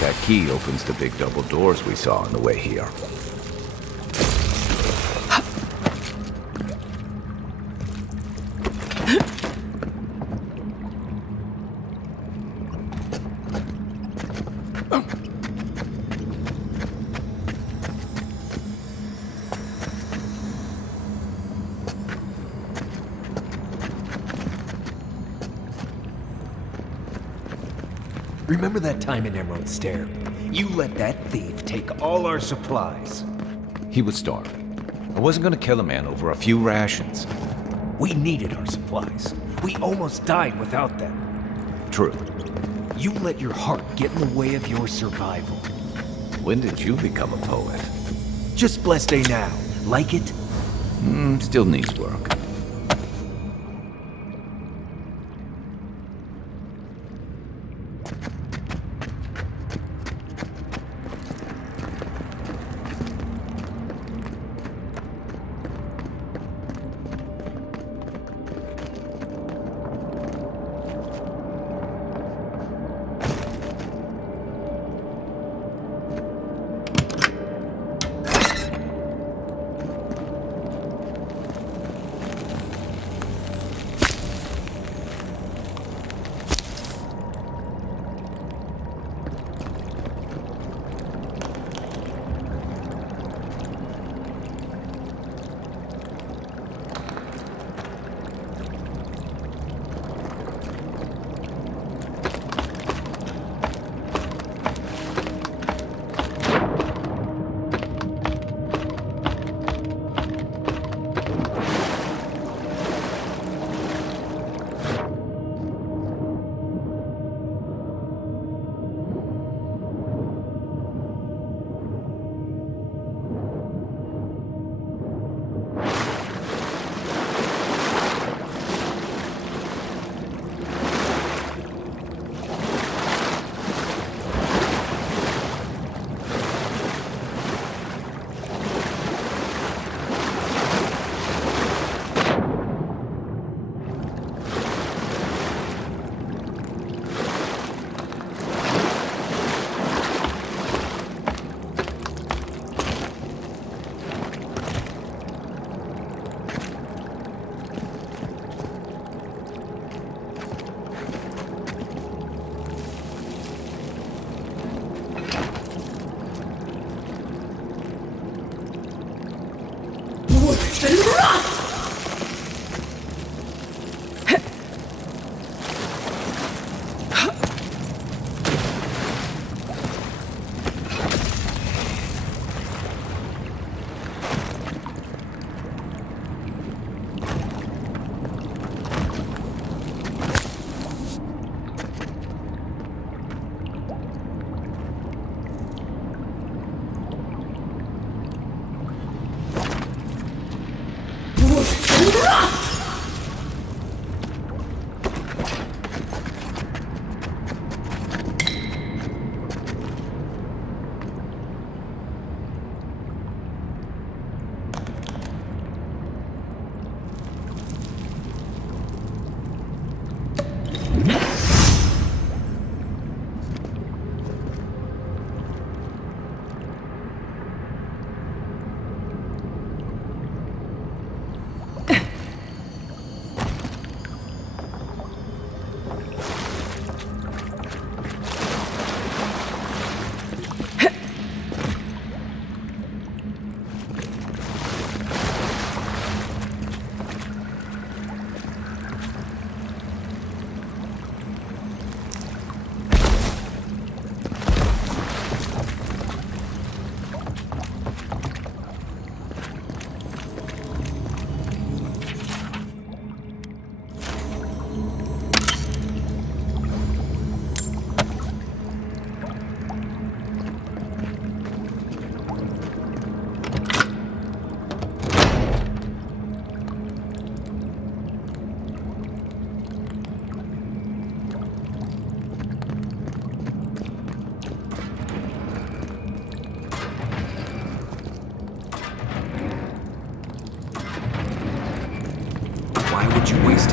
That key opens the big double doors we saw on the way here. Remember that time in Emerald Stair? You let that thief take all our supplies. He was starving. I wasn't gonna kill a man over a few rations. We needed our supplies. We almost died without them. True. You let your heart get in the way of your survival. When did you become a poet? Just blessed day now. Like it? Still needs work.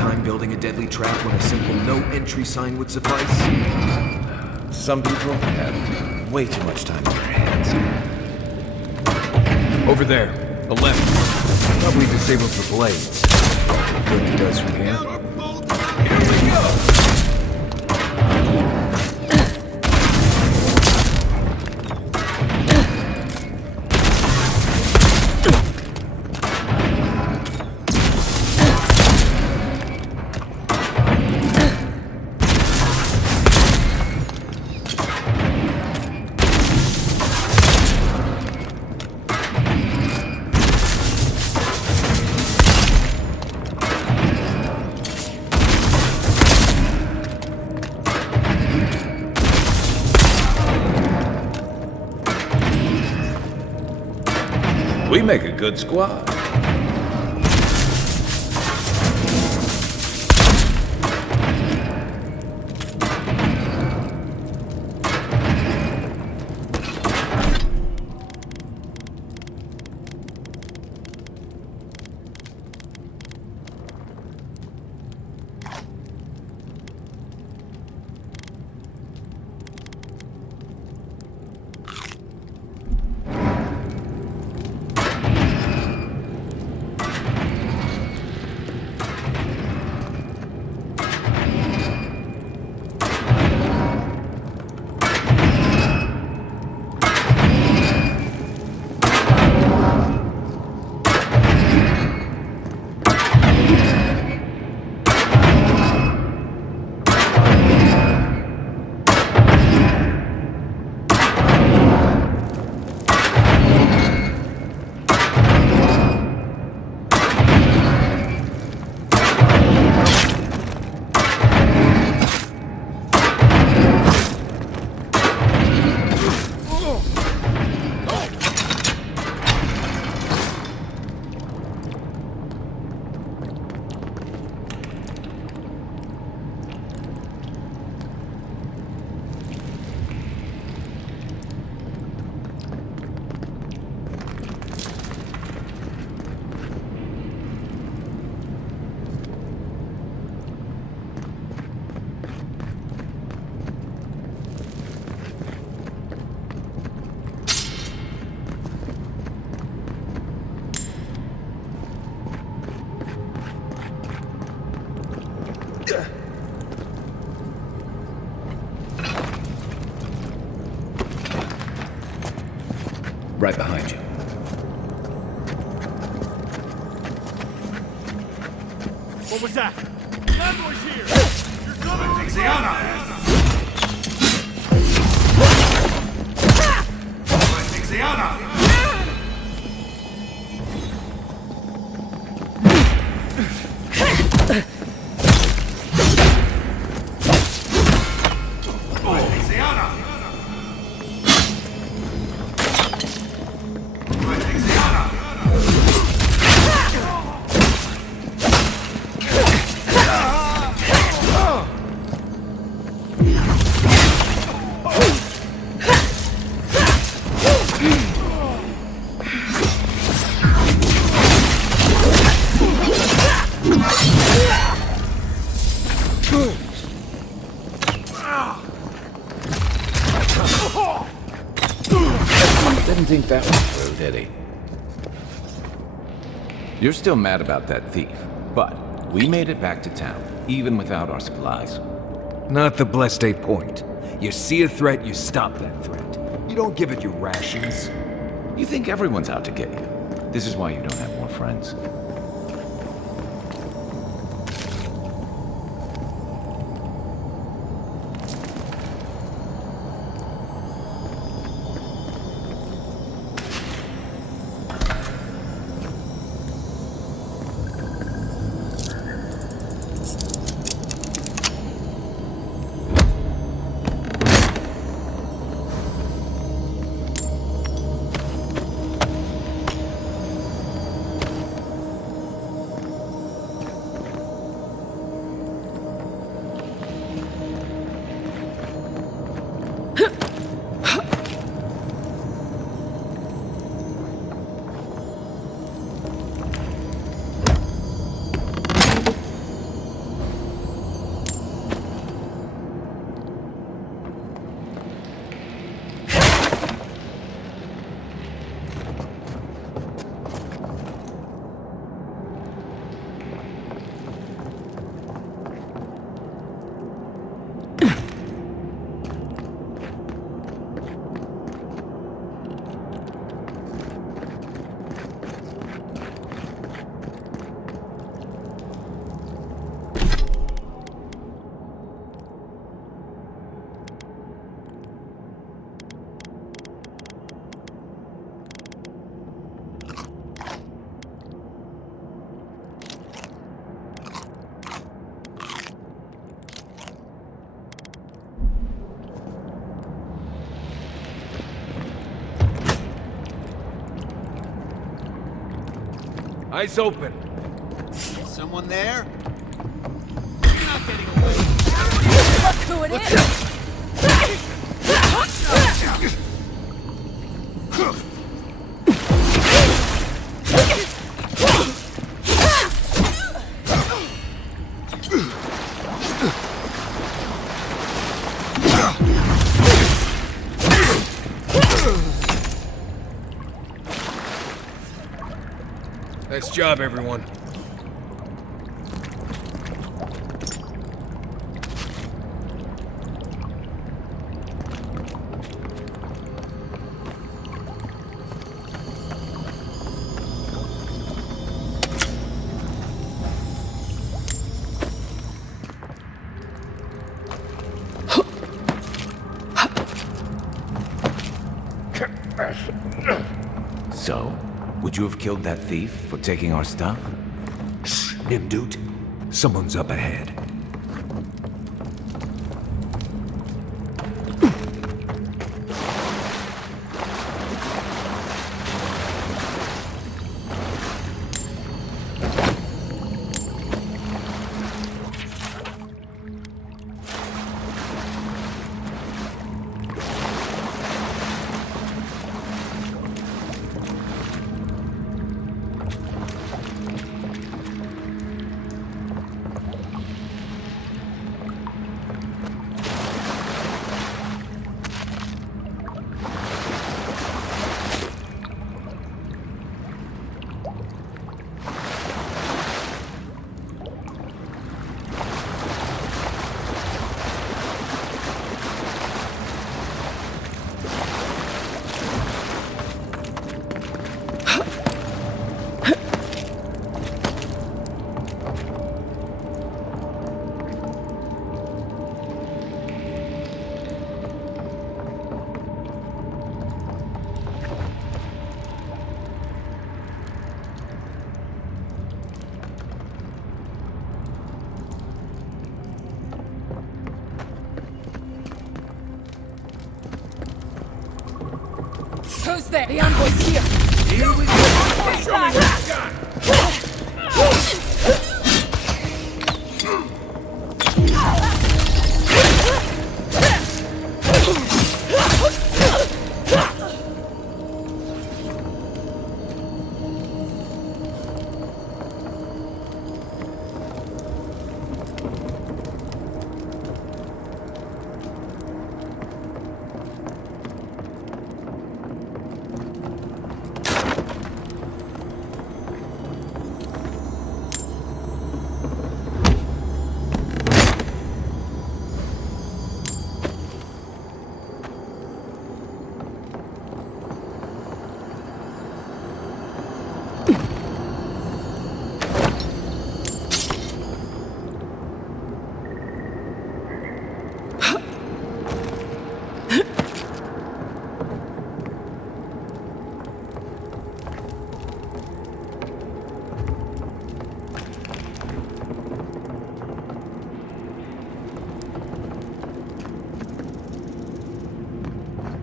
time building a deadly trap when a simple no-entry sign would suffice? Some people have way too much time on their hands. Over there, the left. Probably disables the blades. What it does from here? Here we go! We make a good squad. Right behind you. What was that? Convoy's here! You're coming! Tiziana! Didn't think that was through, did he? You're still mad about that thief, but we made it back to town, even without our supplies. Not the blessed 8 point. You see a threat, you stop that threat. You don't give it your rations. You think everyone's out to get you. This is why you don't have more friends. Eyes open. Someone there? You're not getting away. Look who it is! Nice job, everyone. So, would you have killed that thief for taking our stuff? Shh, Nimdut. Someone's up ahead. Who's there? The envoy's here. Here we go. Show me what you got.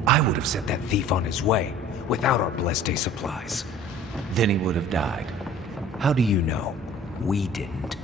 I would have set that thief on his way, without our Bleste supplies. Then he would have died. How do you know? We didn't.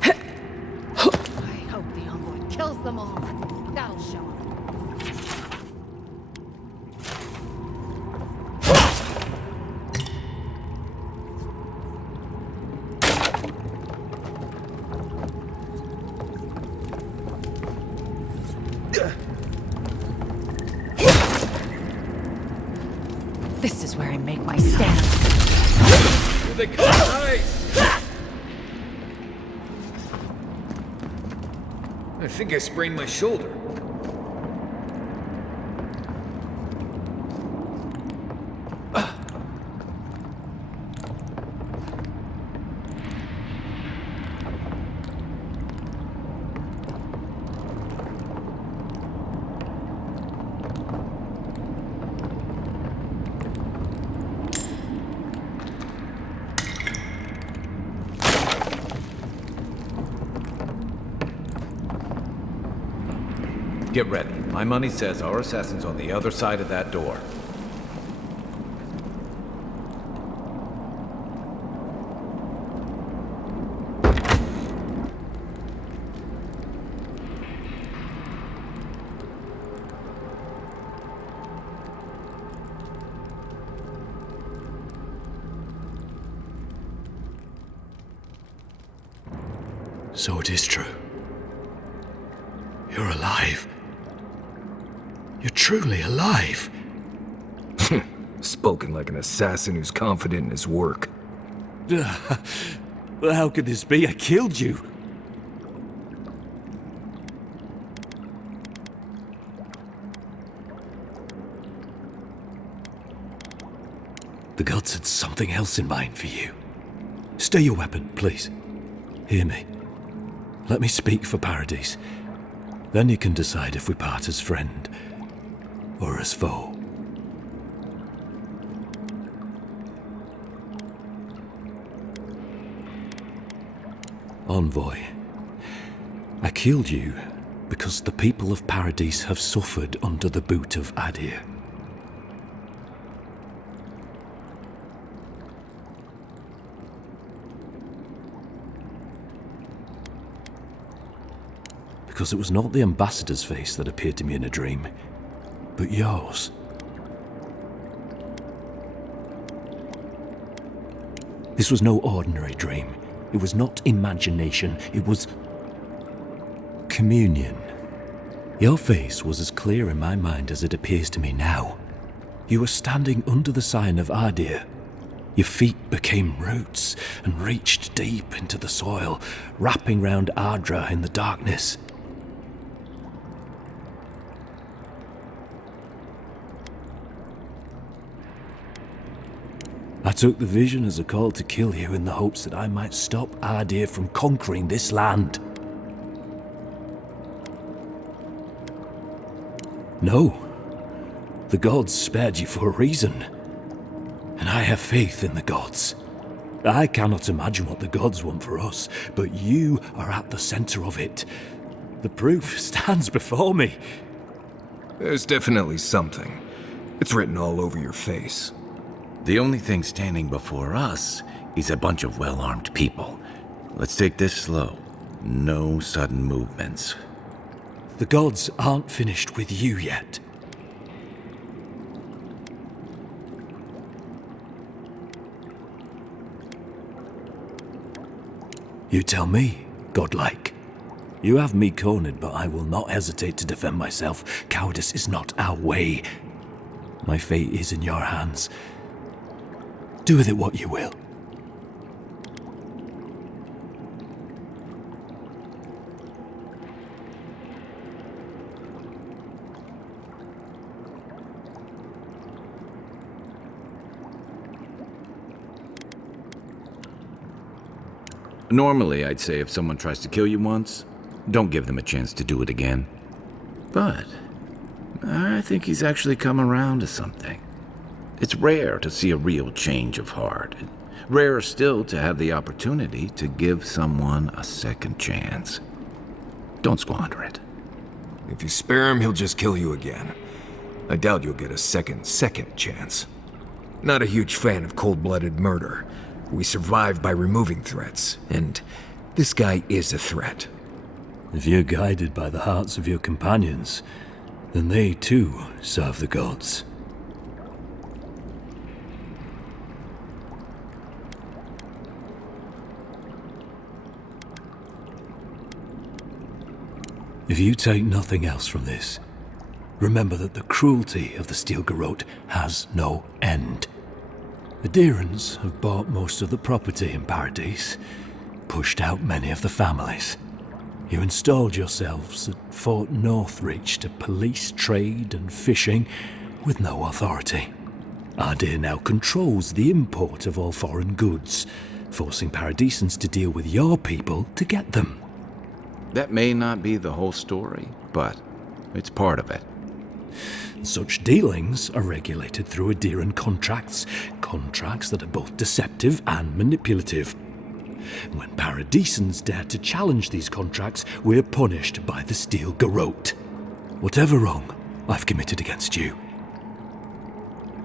I hope the envoy kills them all. That'll show him. This is where I make my stand. Here they come! I think I sprained my shoulder. Get ready. My money says our assassin's on the other side of that door. So it is true. You're alive. You're truly alive. Spoken like an assassin who's confident in his work. Well, how could this be? I killed you. The gods had something else in mind for you. Stay your weapon, please. Hear me. Let me speak for Paradise. Then you can decide if we part as friend or as foe. Envoy, I killed you because the people of Paradise have suffered under the boot of Adir. Because it was not the ambassador's face that appeared to me in a dream, but yours. This was no ordinary dream. It was not imagination. It was communion. Your face was as clear in my mind as it appears to me now. You were standing under the sign of Adir. Your feet became roots and reached deep into the soil, wrapping round Ardra in the darkness. I took the vision as a call to kill you in the hopes that I might stop Adir from conquering this land. No. The gods spared you for a reason. And I have faith in the gods. I cannot imagine what the gods want for us, but you are at the center of it. The proof stands before me. There's definitely something. It's written all over your face. The only thing standing before us is a bunch of well-armed people. Let's take this slow. No sudden movements. The gods aren't finished with you yet. You tell me, godlike. You have me cornered, but I will not hesitate to defend myself. Cowardice is not our way. My fate is in your hands. Do with it what you will. Normally, I'd say if someone tries to kill you once, don't give them a chance to do it again. But I think he's actually come around to something. It's rare to see a real change of heart. Rarer still to have the opportunity to give someone a second chance. Don't squander it. If you spare him, he'll just kill you again. I doubt you'll get a second chance. Not a huge fan of cold-blooded murder. We survive by removing threats, and this guy is a threat. If you're guided by the hearts of your companions, then they too serve the gods. If you take nothing else from this, remember that the cruelty of the Steel Garrote has no end. The Deerans have bought most of the property in Paradise, pushed out many of the families. You installed yourselves at Fort Northreach to police trade and fishing with no authority. Ardir now controls the import of all foreign goods, forcing Paradisans to deal with your people to get them. That may not be the whole story, but it's part of it. Such dealings are regulated through Adiran contracts that are both deceptive and manipulative. When Paradisans dare to challenge these contracts, we're punished by the Steel Garrote. Whatever wrong I've committed against you,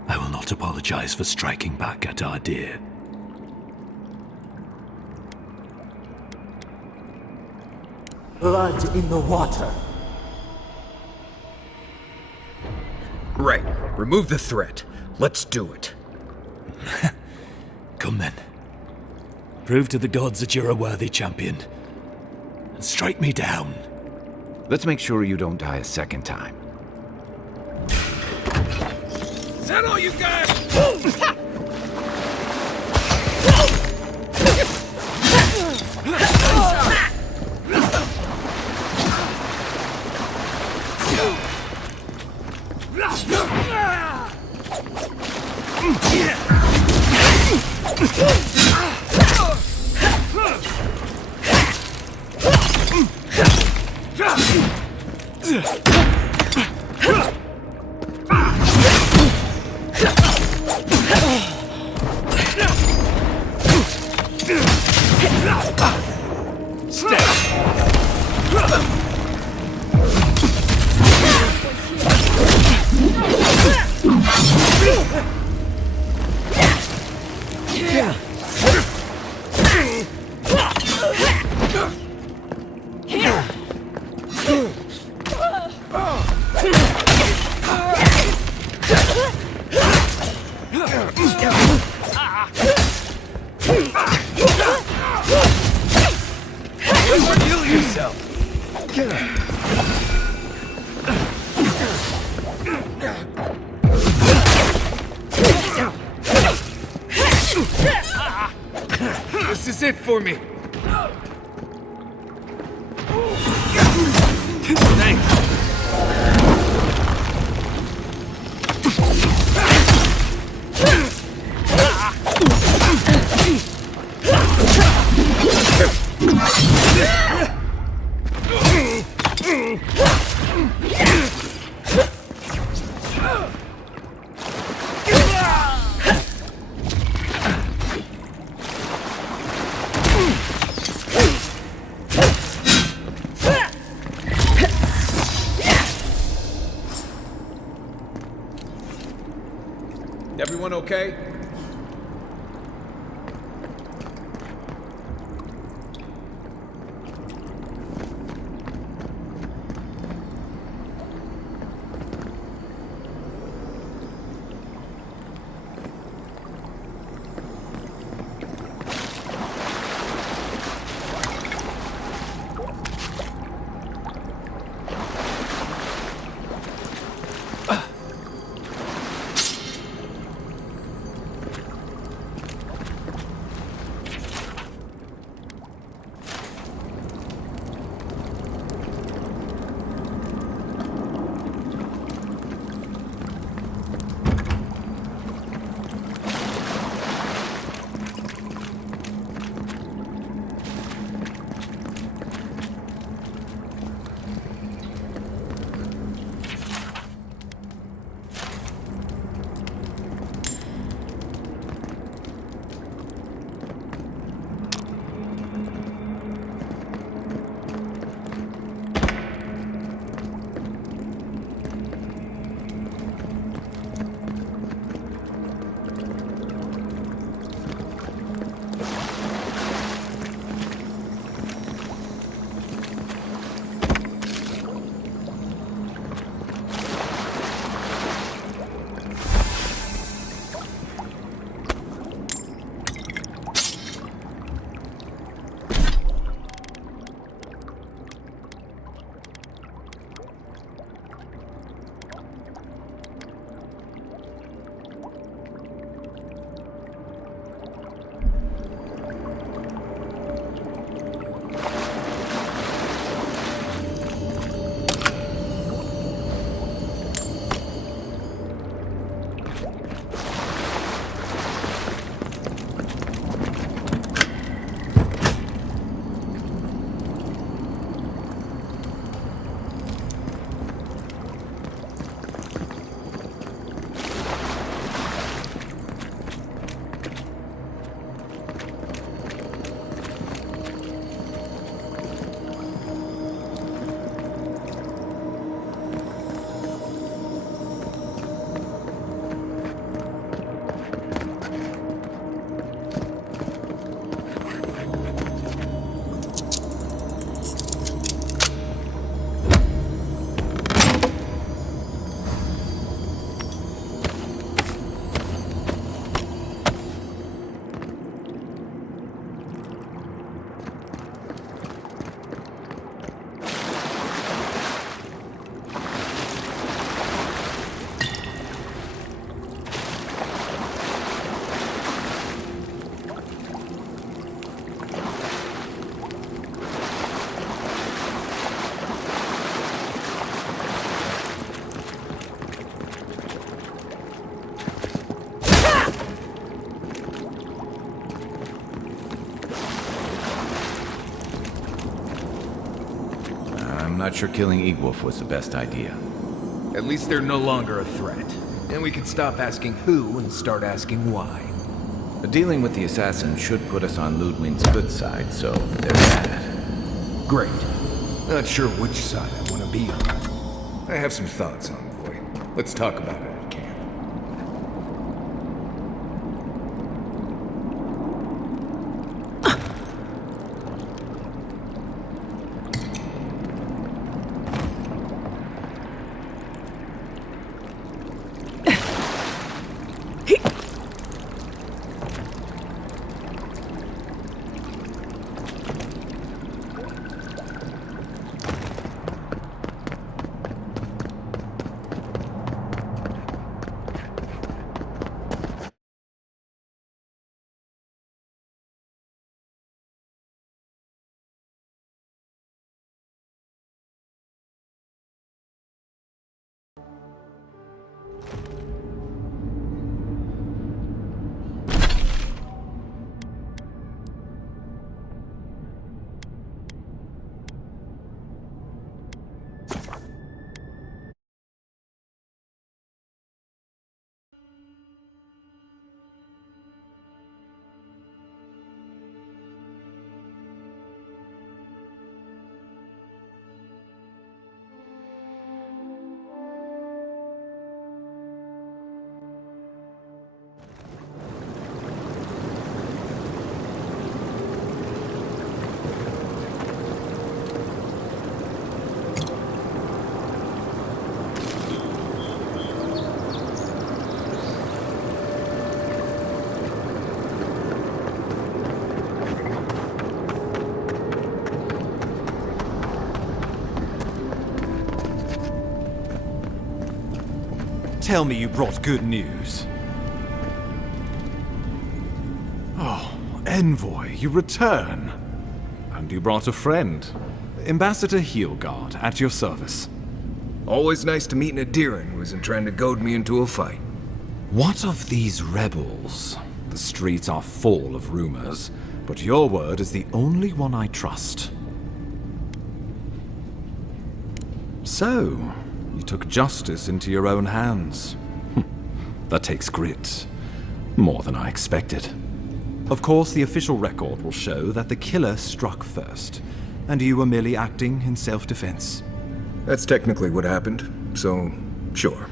I will not apologize for striking back at Ardir. Blood in the water. Right. Remove the threat. Let's do it. Come then. Prove to the gods that you're a worthy champion. And strike me down. Let's make sure you don't die a second time. Is that all you got? This is it for me. Thanks. Everyone okay? not sure killing Ygwulf was the best idea. At least they're no longer a threat. And we can stop asking who and start asking why. Dealing with the assassin should put us on Lodwyn's good side, so there's that. Great. Not sure which side I want to be on. I have some thoughts, Envoy. Let's talk about it at camp. Tell me you brought good news. Oh, Envoy, you return. And you brought a friend. Ambassador Heelguard, at your service. Always nice to meet an Adiran who isn't trying to goad me into a fight. What of these rebels? The streets are full of rumors, but your word is the only one I trust. So, you took justice into your own hands. That takes grit. More than I expected. Of course, the official record will show that the killer struck first, and you were merely acting in self-defense. That's technically what happened, so sure.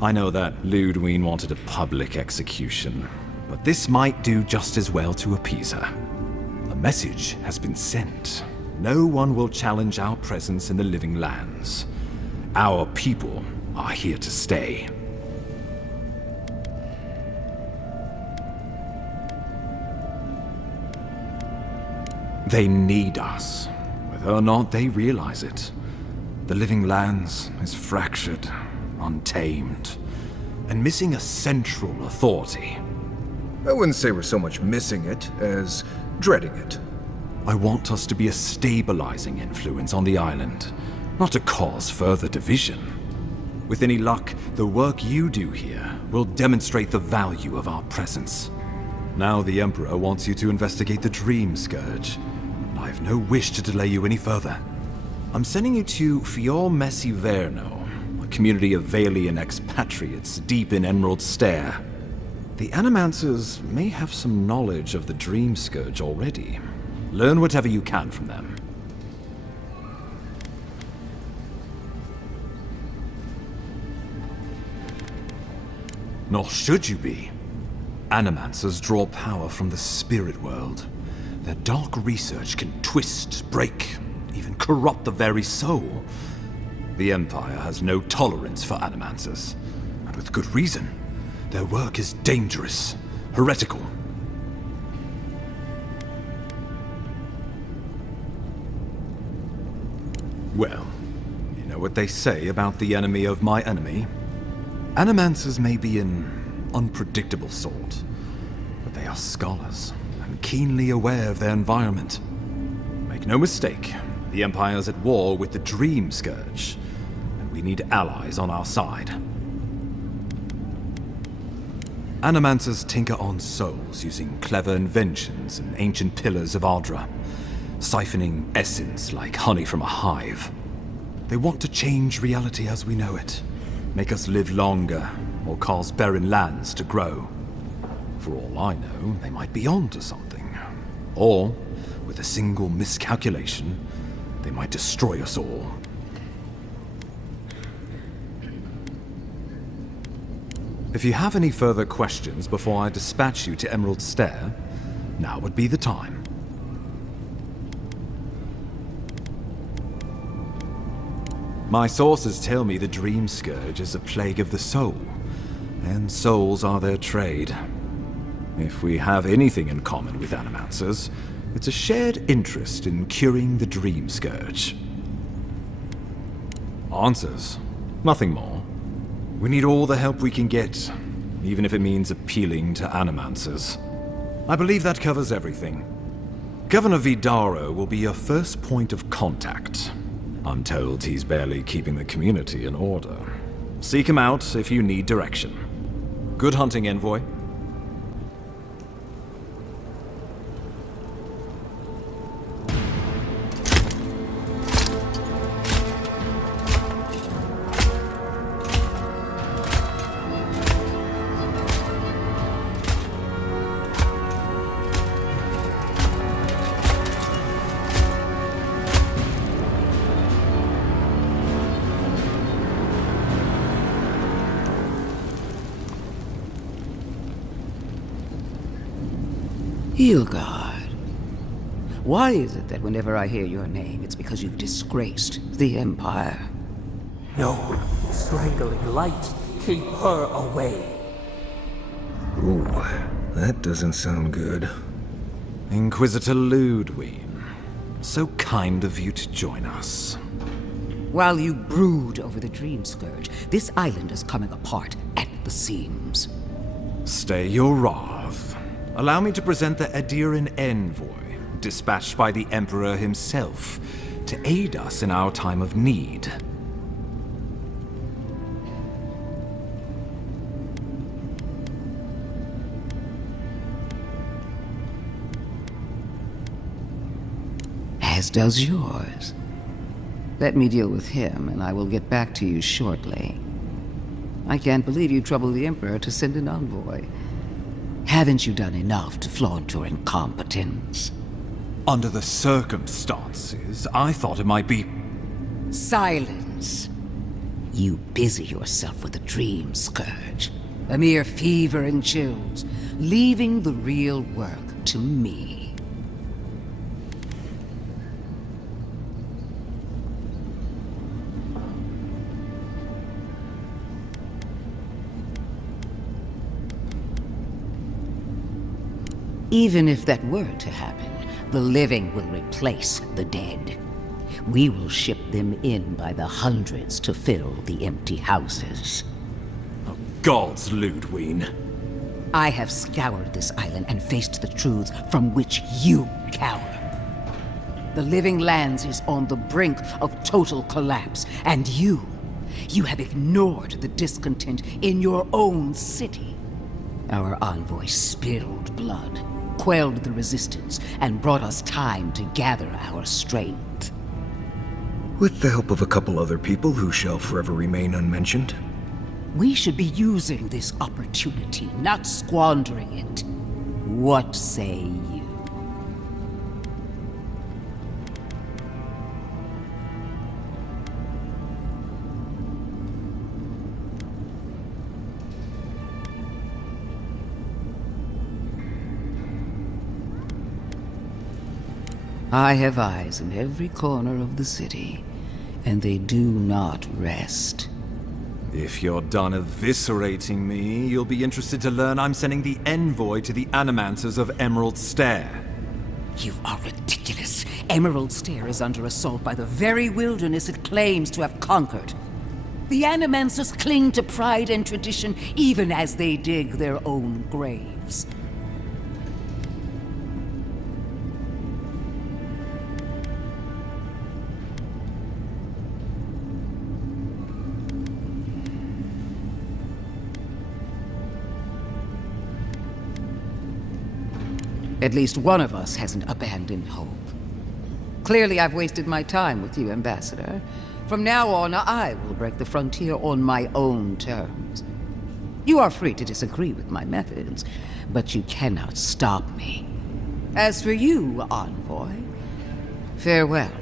I know that Lodwyn wanted a public execution, but this might do just as well to appease her. A message has been sent. No one will challenge our presence in the living lands. Our people are here to stay. They need us, whether or not they realize it. The living lands is fractured, untamed, and missing a central authority. I wouldn't say we're so much missing it as dreading it. I want us to be a stabilizing influence on the island, not to cause further division. With any luck, the work you do here will demonstrate the value of our presence. Now the Emperor wants you to investigate the Dream Scourge, and I have no wish to delay you any further. I'm sending you to Fior Messi Verno, a community of Valian expatriates deep in Emerald Stair. The Animancers may have some knowledge of the Dream Scourge already. Learn whatever you can from them. Nor should you be. Animancers draw power from the spirit world. Their dark research can twist, break, even corrupt the very soul. The Empire has no tolerance for Animancers, and with good reason. Their work is dangerous, heretical. Well, you know what they say about the enemy of my enemy? Animancers may be an unpredictable sort, but they are scholars and keenly aware of their environment. Make no mistake, the Empire's at war with the Dream Scourge, and we need allies on our side. Animancers tinker on souls using clever inventions and ancient pillars of Ondra, siphoning essence like honey from a hive. They want to change reality as we know it. Make us live longer, or cause barren lands to grow. For all I know, they might be onto something. Or, with a single miscalculation, they might destroy us all. If you have any further questions before I dispatch you to Emerald Stair, now would be the time. My sources tell me the Dream Scourge is a plague of the soul, and souls are their trade. If we have anything in common with Animancers, it's a shared interest in curing the Dream Scourge. Answers. Nothing more. We need all the help we can get, even if it means appealing to Animancers. I believe that covers everything. Governor Vidaro will be your first point of contact. I'm told he's barely keeping the community in order. Seek him out if you need direction. Good hunting, Envoy. Hilgard. Why is it that whenever I hear your name, it's because you've disgraced the Empire? No, strangling light. Keep her away. Ooh, that doesn't sound good. Inquisitor Lodwyn. So kind of you to join us. While you brood over the Dream Scourge, this island is coming apart at the seams. Stay your wrath. Allow me to present the Adiran Envoy, dispatched by the Emperor himself, to aid us in our time of need. As does yours. Let me deal with him, and I will get back to you shortly. I can't believe you troubled the Emperor to send an envoy. Haven't you done enough to flaunt your incompetence? Under the circumstances, I thought it might be... Silence! You busy yourself with the Dream Scourge. A mere fever and chills, leaving the real work to me. Even if that were to happen, the living will replace the dead. We will ship them in by the hundreds to fill the empty houses. Oh, gods, Lodwyn. I have scoured this island and faced the truths from which you cower. The Living Lands is on the brink of total collapse, and you have ignored the discontent in your own city. Our envoy spilled blood, quelled the resistance, and brought us time to gather our strength. With the help of a couple other people who shall forever remain unmentioned. We should be using this opportunity, not squandering it. What say you? I have eyes in every corner of the city, and they do not rest. If you're done eviscerating me, you'll be interested to learn I'm sending the envoy to the Animancers of Emerald Stair. You are ridiculous. Emerald Stair is under assault by the very wilderness it claims to have conquered. The Animancers cling to pride and tradition even as they dig their own graves. At least one of us hasn't abandoned hope. Clearly I've wasted my time with you, Ambassador. From now on, I will break the frontier on my own terms. You are free to disagree with my methods, but you cannot stop me. As for you, Envoy, farewell.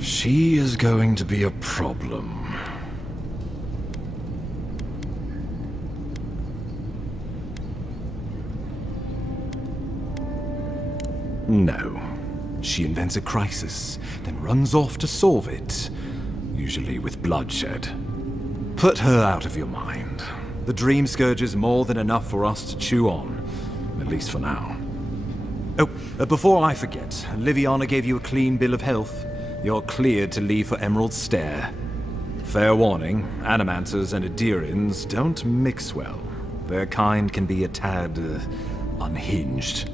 She is going to be a problem. No. She invents a crisis, then runs off to solve it, usually with bloodshed. Put her out of your mind. The Dream Scourge is more than enough for us to chew on, at least for now. Oh, before I forget, Liviana gave you a clean bill of health. You're cleared to leave for Emerald Stair. Fair warning, Animanters and Adirians don't mix well. Their kind can be a tad, unhinged.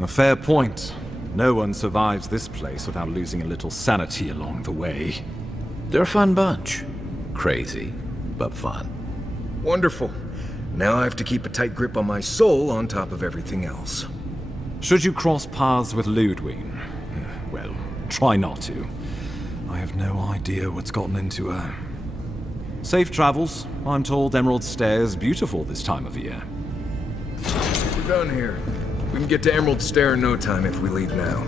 A fair point. No one survives this place without losing a little sanity along the way. They're a fun bunch. Crazy, but fun. Wonderful. Now I have to keep a tight grip on my soul on top of everything else. Should you cross paths with Lodwyn, well, try not to. I have no idea what's gotten into her. Safe travels. I'm told Emerald Stair's beautiful this time of year. We're done here. We can get to Emerald Stair in no time if we leave now.